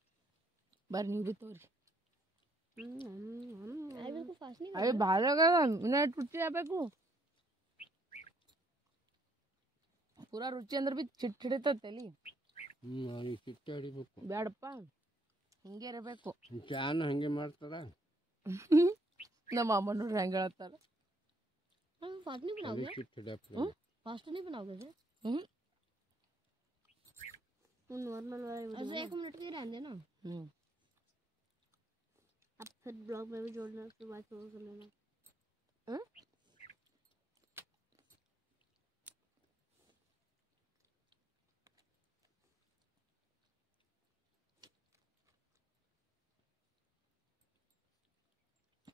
ಬರ್ರಿ ನೀವು ಬಿ ತೋರಿ. ಅಯ್ಯ ಭಾಳ ರುಚಿ ಆಗ್ಬೇಕು. ಪೂರಾ ರುಚಿ ಅಂದ್ರೆ ಬಿ ಚಿಟ್ ಹಿಡಿತದ ತಲಿ. ಚಿಟ್ಟೆ ಹಿಡಿಬೇಕು ಬ್ಯಾಡಪ್ಪ, ಹಿಂಗೆ ಇರಬೇಕು. ಚಾನು ಹಂಗೆ ಮಾಡ್ತಾರ. ನಮ್ಮ ಅಮ್ಮ ನೋಡ್ರಿ ಹೆಂಗ ಹೇಳ್ತಾರ. नॉर्मल वाला एक मिनट की रहने ना। अब फिर ब्लॉग में भी जोड़ना, उसके बाद छोड़ कर लेना।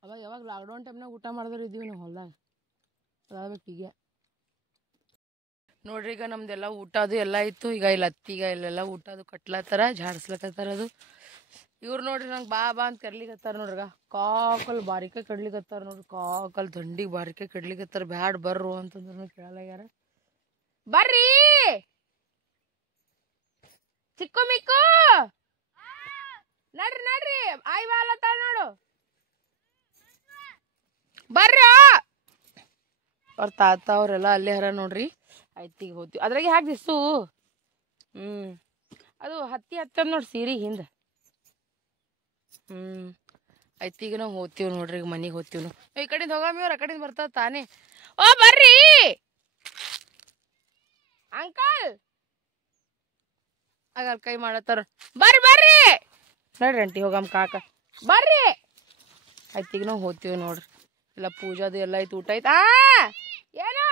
ಅವಾಗ ಯಾವಾಗ ಲಾಕ್ಡೌನ್ ಟೈಮ್ನಾಗ ಊಟ ಮಾಡಿದ್ರೆ ಇದೀವಿ ನಾವು ಹೊಲ್ದಾಗ. ಅದಾಗಬೇಕು ಈಗ ನೋಡ್ರಿ. ಈಗ ನಮ್ದೆಲ್ಲ ಊಟ ಅದು ಎಲ್ಲ ಇತ್ತು. ಈಗ ಇಲ್ಲಿ ಅತ್ತಿಗ ಇಲ್ಲೆಲ್ಲ ಊಟ ಅದು ಕಟ್ಲತ್ತಾರ, ಜಾಡಿಸ್ಲಕತ್ತಾರ. ಅದು ಇವ್ರು ನೋಡ್ರಿ ನಂಗೆ ಬಾ ಬಾ ಅಂತ ಕರ್ಲಿಕತ್ತಾರ ನೋಡ್ರಿಗ. ಕಾಕಲ್ ಬಾರಿಕೆ ಕಡ್ಲಿಕತ್ತಾರ ನೋಡ್ರಿ. ಕಾಕಲ್ ದಂಡಿಗೆ ಬಾರಿಕೆ ಕಡ್ಲಿಕತ್ತಾರ. ಬ್ಯಾಡ್ ಬರ್ರು ಅಂತಂದ್ರು ಕೇಳಲಾಗ್ಯಾರ. ಬರ್ರಿ ಚಿಕ್ಕು ಮಿಕ್ಕು ನಡ್ರಿ ನಡ್ರಿ. ಆಯ್ ಬಾಲತ್ತಾಳ ನೋಡು. ಬರ್ರಿ. ಅವ್ರ ತಾತ ಅವ್ರೆಲ್ಲ ಅಲ್ಲೇ ಹರ ನೋಡ್ರಿ. ಆಯ್ತು ಈಗ ಹೋಗ್ತೀವಿ. ಅದ್ರಾಗೆ ಹಾಕಿ ದಿಸ್ಸು. ಅದು ಹತ್ತಿ ಹತ್ತದ ನೋಡಿ ಸೀರೆ ಹಿಂದೆ. ಆಯ್ತು ಈಗ ನಾವು ಹೋಗ್ತೀವಿ ನೋಡ್ರಿ. ಈಗ ಮನೆಗೆ ಹೋಗ್ತೀವಿ ನಾವು. ಈ ಕಡೆಯಿಂದ ಹೋಗಾಮಿ ಅವ್ರು ಆ ಕಡೆಯಿಂದ ಬರ್ತಾವ ತಾನೇ. ಓ ಬರ್ರಿ ಅಂಕಲ್. ಆಗ ಕೈ ಮಾಡತ್ತಾರ. ಬರ್ರಿ ಬರ್ರಿ ನೋಡ್ರಿ ಅಂಟಿ ಹೋಗಾಮ ಕಾಕ ಬರ್ರಿ. ಆಯ್ತು ಈಗ ನಾವು ಹೋಗ್ತೀವಿ ನೋಡ್ರಿ. ಎಲ್ಲ ಪೂಜಾದು ಎಲ್ಲ ಆಯ್ತು. ಊಟ ಆಯ್ತು. ಏನು?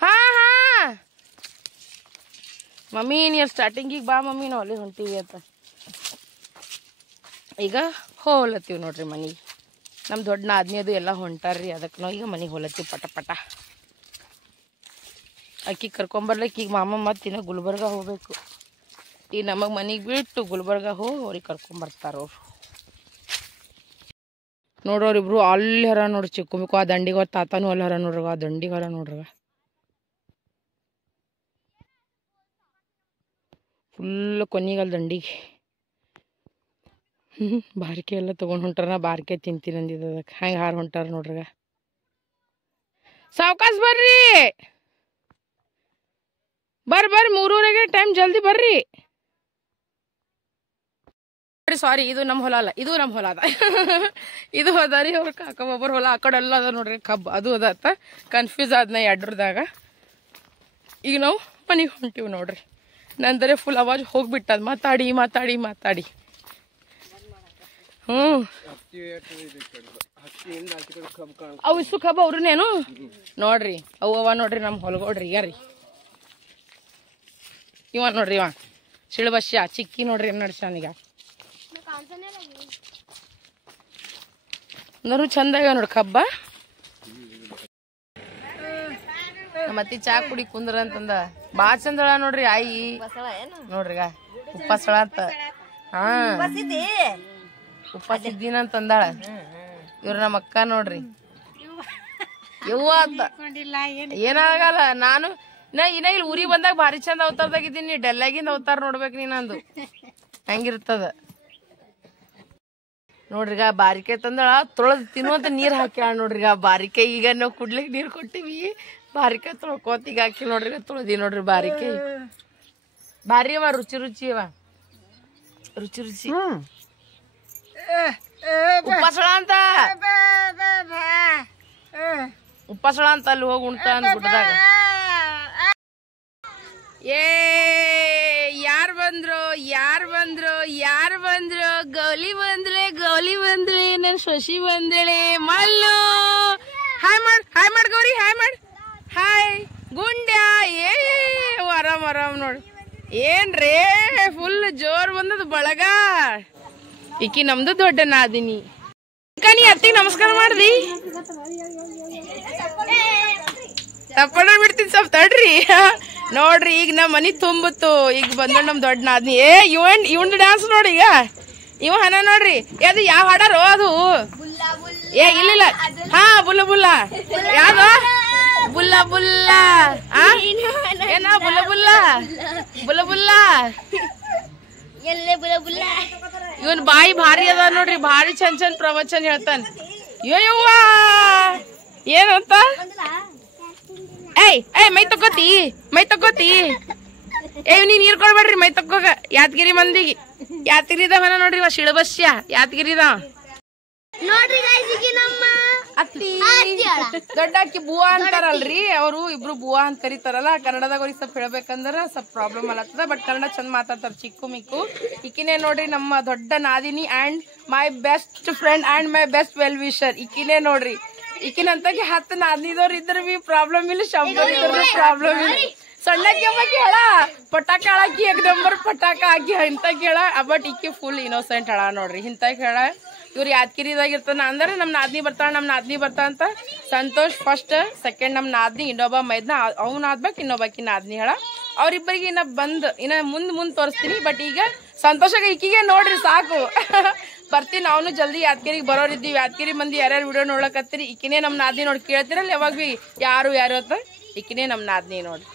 ಹಾ ಹಾ ಮಮ್ಮಿ ನೀ ಸ್ಟಾರ್ಟಿಂಗಿಗೆ ಬಾ ಮಮ್ಮಿ, ನಾವು ಅಲ್ಲಿ ಹೊಂಟೀವಿ ಅಂತ. ಈಗ ಹೋಲತ್ತೀವಿ ನೋಡ್ರಿ ಮನೆಗೆ. ನಮ್ಮ ದೊಡ್ಡ ನಾದ್ನಿ ಅದು ಎಲ್ಲ ಹೊಂಟಾರ್ರಿ, ಅದಕ್ಕೆ ನಾವು ಈಗ ಮನೆಗೆ ಹೋಲತ್ತೀವಿ ಪಟ ಪಟ. ಅಕ್ಕಿ ಕರ್ಕೊಂಬರ್ಲಿಕ್ಕೆ ಈಗ ಮಾಮ ಮತ್ತೆ ಇನ್ನು ಗುಲ್ಬರ್ಗ ಹೋಗ್ಬೇಕು. ಈಗ ನಮಗೆ ಮನೆಗೆ ಬಿಟ್ಟು ಗುಲ್ಬರ್ಗ ಹೋಗಿ ಅವ್ರಿಗೆ ಕರ್ಕೊಂಬರ್ತಾರ ಅವ್ರು. ನೋಡೋರಿಬ್ರು ಅಲ್ಲಿ ಹರ ನೋಡ್ರಿ, ಚಿಕ್ಕಮಿಕ್ಕು ಆ ದಂಡಿಗೆ ಅವ್ರ ತಾತನೂ ಅಲ್ಲಿ ಹರ ನೋಡ್ರಿ, ಆ ದಂಡಿಗೆ ಹರ ನೋಡ್ರಿ. ಫುಲ್ ಕೊನಿಗಲ್ ದಂಡಿಗೆ. ಬಾರಿಕೆ ಎಲ್ಲ ತೊಗೊಂಡು ಹೊಂಟಾರ. ನಾ ಬಾರಿಕೆ ತಿಂತೀನಿ ಅಂದಿದ್ದು ಅದಕ್ಕೆ ಹಂಗೆ ಹಾರ ಹೊಂಟಾರ ನೋಡ್ರಿಗ. ಸಾವ್ಕಾಸ್ ಬರ್ರಿ, ಬರ್ರಿ 3:30ಗೆ ಟೈಮ್, ಜಲ್ದಿ ಬರ್ರಿ. ಸಾರಿ, ಇದು ನಮ್ಮ ಹೊಲ ಅಲ್ಲ, ಇದು ನಮ್ಮ ಹೊಲ ಅದ. ಇದು ಅದ ರೀ ಅವ್ರ ಕಾಕಬ್ಬರ ಹೊಲ. ಆ ಕಡೆ ಎಲ್ಲ ಅದ ನೋಡ್ರಿ ಕಬ್ಬು, ಅದು ಅದತ್ತ. ಕನ್ಫ್ಯೂಸ್ ಆದ್ನ ಎರಡ್ರದಾಗ. ಈಗ ನಾವು ಮನೆಗೆ ಹೊಂಟಿವಿ ನೋಡ್ರಿ. ನಂದರೆ ಫುಲ್ ಅವಾಜ್ ಹೋಗ್ಬಿಟ್ಟದ, ಮಾತಾಡಿ ಮಾತಾಡಿ ಮಾತಾಡಿ. ಅವು ಇಷ್ಟು ಕಬ್ಬ ಅವ್ರನ್ನೇನು ನೋಡ್ರಿ, ಅವ ನೋಡ್ರಿ ನಮ್ಮ ಹೊಲಗೋಡ್ರಿ. ಈಗ ರೀ ಇವ ನೋಡ್ರಿ, ಇವ ಶಿಳಬಸ್ಯ ಚಿಕ್ಕಿ ನೋಡ್ರಿ ಏನ್ ನಡ್ಸ್ಯಾನೀಗ. ಅಂದ್ರೂ ಚಂದ ಆಗ್ಯಾವ ನೋಡ್ರಿ ಕಬ್ಬ. ಮತ್ತೆ ಚಾ ಕುಡಿ ಕುಂದ್ರ ಅಂತಂದ ಬಾಳ ಚಂದಳ ನೋಡ್ರಿ ಆಯಿ. ನೋಡ್ರಿಗ ಉಪ್ಪಾಸಳ ಅಂತ. ಹಾ ಉಪ್ಪಾಸಿದ್ದೀನ ಅಂತಂದಾಳ. ಇವ್ರ ನಮ್ಮ ಅಕ್ಕ ನೋಡ್ರಿ, ಯವ್ವ ಅಂತ. ಏನಾಗಲ್ಲ, ನಾನು ಇನ್ನ ಇಲ್ಲಿ ಊರಿಗೆ ಬಂದಾಗ ಭಾರಿ ಚಂದ ಅವತಾರದಾಗಿದ್ದೀನಿ. ಡೆಲ್ಲಾಗಿಂದ ಅವತಾರ ನೋಡ್ಬೇಕು ನೀನಂದು, ಹೆಂಗಿರ್ತದ ನೋಡ್ರಿಗ. ಬಾರಿಕೆ ತಂದಳ, ತೊಳೆದು ತಿನ್ನುವಂತ ನೀರ್ ಹಾಕ್ಯಾಳ ನೋಡ್ರಿಗ ಬಾರಿಕೆ. ಈಗ ನಾವು ಕುಡ್ಲಿಕ್ಕೆ ನೀರ್ ಕೊಟ್ಟಿವಿ, ಬಾರಿಕೆ ತೊಳ್ಕೋತಿಗ ಹಾಕಿ ನೋಡ್ರಿ, ತೊಳೆದಿ ನೋಡ್ರಿ ಬಾರಿಕೆ. ಭಾರಿ ಅವ, ರುಚಿ ರುಚಿ ಅವ, ರುಚಿ ರುಚಿ. ಉಪ್ಪಾಸಳ ಅಂತ, ಉಪ್ಪಾಸಳ ಅಂತ ಅಲ್ಲಿ ಹೋಗಿ ಉಣ್ತಾ ಅಂದ್ ಗುಡ್ಡದಾಗ. ಯಾರ್ ಬಂದ್ರು ಯಾರ್ ಬಂದ್ರು ಯಾರ್ ಬಂದ್ರು, ಗೌಲಿ ಬಂದ್ರೆ ನನ್ ಶಶಿ ಬಂದಳೆ. ಮಲ್ಲು ಹಾಯ್ ಮಾಡ್ ಗೌರಿ, ಹಾಯ್ ಮಾಡ್, ಹಾಯ್ ಗುಂಡ್ಯ. ಆರಾಮ್ ನೋಡ್. ಏನ್ರೇ ಫುಲ್ ಜೋರ್ ಬಂದದ ಬಳಗ. ಈಕಿ ನಮ್ದು ದೊಡ್ಡ ನಾದಿನಿ. ನೀ ಅತ್ತಿಗೆ ನಮಸ್ಕಾರ ಮಾಡ್ದಿ? ತಪ್ಪಣ ಬಿಡ್ತೀನಿ ಸ್ವಲ್ಪ ತಡ್ರಿ. ನೋಡ್ರಿ ಈಗ ನಮ್ಮ ಮನಿ ತುಂಬತ್ತು. ಈಗ ಬಂದ ನಮ್ ದೊಡ್ಡ ನಾದ್ನಿ. ಇವನ್ ಡ್ಯಾನ್ಸ್ ನೋಡಿ. ಈಗ ಇವ ಹನ ನೋಡ್ರಿ, ಅದು ಯಾವ ಹಾಡಾರೋ ಅದು. ಇಲ್ಲ ಹಾ ಬುಲ್ಲ ಬುಲ್ಲ, ಯಾವ್ದ ಬುಲ್ಲ ಬುಲ್ಲ ಏನ ಬುಲ್ಲ ಬುಲ್ಲ ಬುಲ್ಲ ಬುಲ್ಲ. ಇವನ್ ಬಾಯಿ ಭಾರಿ ಅದ ನೋಡ್ರಿ, ಭಾರಿ ಚಂದ ಪ್ರವಚನ ಹೇಳ್ತಾನ. ಯವ್ವ ಏನಂತ? ಏಯ್ ಮೈ ತಕೋತಿ ನೀನ್ ನೀರ್ ಕೊಡ್ಬೇಡ್ರಿ ಮೈ ತಕ್ಕೋಗ. ಯಾದಗಿರಿ ಮಂದಿಗೆ ಯಾದಗಿರಿದವನ ನೋಡ್ರಿ, ಇವ ಶಿಳಬಸ್ಯ ಯಾದಗಿರಿದ ನೋಡ್ರಿ ಅತ್ತಿ. ದೊಡ್ಡ ಅಕ್ಕಿ ಬುವಾ ಅಂತಾರಲ್ರಿ, ಅವ್ರು ಇಬ್ರು ಬುವಾ ಅಂತ ಕರೀತಾರಲ್ಲ. ಕನ್ನಡದಾಗ ಅವ್ರಿಗೆ ಸ್ವಲ್ಪ ಹೇಳ್ಬೇಕಂದ್ರ ಸ್ವಲ್ಪ ಪ್ರಾಬ್ಲಮ್ ಅಲ್ಲತ್ತದ, ಬಟ್ ಕನ್ನಡ ಚಂದ ಮಾತಾಡ್ತಾರ ಚಿಕ್ಕು ಮಿಕ್ಕು. ಈಕಿನೇ ನೋಡ್ರಿ ನಮ್ಮ ದೊಡ್ಡ ನಾದಿನಿ and my best friend and my best well wisher. ಈಕಿನೇ ನೋಡ್ರಿ. ಈಕಿನಂತಾಗಿ 10 ನಾದಿನಿದವ್ರು ಇದ್ರ ಬಿ ಪ್ರಾಬ್ಲಮ್ ಇಲ್ಲ, ಶಂಬರ್ ಇದ್ರ ಪ್ರಾಬ್ಲಮ್ ಇಲ್ಲ. ಸಣ್ಣಕ್ಕೆ ಹೇಳ ಪಟಾಕ ಹಾಕಿ 1 ನಂಬರ್ ಪಟಾಕ ಹಾಕಿ ಇಂತ ಕೇಳ. ಬಟ್ ಈಕಿ ಫುಲ್ ಇನ್ನೋಸೆಂಟ್ ಹೇಳ ನೋಡ್ರಿ, ಇಂತ ಹೇಳ. ಇವ್ರು ಯಾದಗಿರಿದಾಗಿರ್ತಾನ ಅಂದ್ರೆ ನಮ್ ನಾದ್ನಿ ಬರ್ತಾಳ ಅಂತ. ಸಂತೋಷ್ ಫಸ್ಟ್, ಸೆಕೆಂಡ್ ನಮ್ ನಾದ್ನಿ, ಇನ್ನೊಬ್ಬ ಮೈದ್ನ ಅವ್ನ ಆದ್ಬೇಕು, ಇನ್ನೊಬ್ಬಾಕಿ ನಾದ್ನಿ ಹೇಳ. ಅವ್ರಿಬ್ಬರಿಗೆ ಇನ್ನ ಮುಂದ್ ತೋರಿಸ್ತೀನಿ. ಬಟ್ ಈಗ ಸಂತೋಷಾಗ ಈಕಿಗೆ ನೋಡ್ರಿ ಸಾಕು. ಬರ್ತೀನಿ, ಅವನು ಜಲ್ದಿ ಯಾದಗಿರಿಗೆ ಬರೋರಿದ್ದೀವಿ. ಯಾದಗಿರಿ ಮಂದಿ ಯಾರ್ಯಾರು ವಿಡಿಯೋ ನೋಡ್ಲಕತ್ತೀರಿ, ಈಕಿನೇ ನಮ್ ನಾದ್ನಿ ನೋಡಿ ಕೇಳ್ತಿರಲ್ಲ ಯಾವಾಗ ಬಿ ಯಾರು ಅಂತ. ಈಕಿನೇ ನಮ್ ನಾದ್ನಿ ನೋಡ್ರಿ.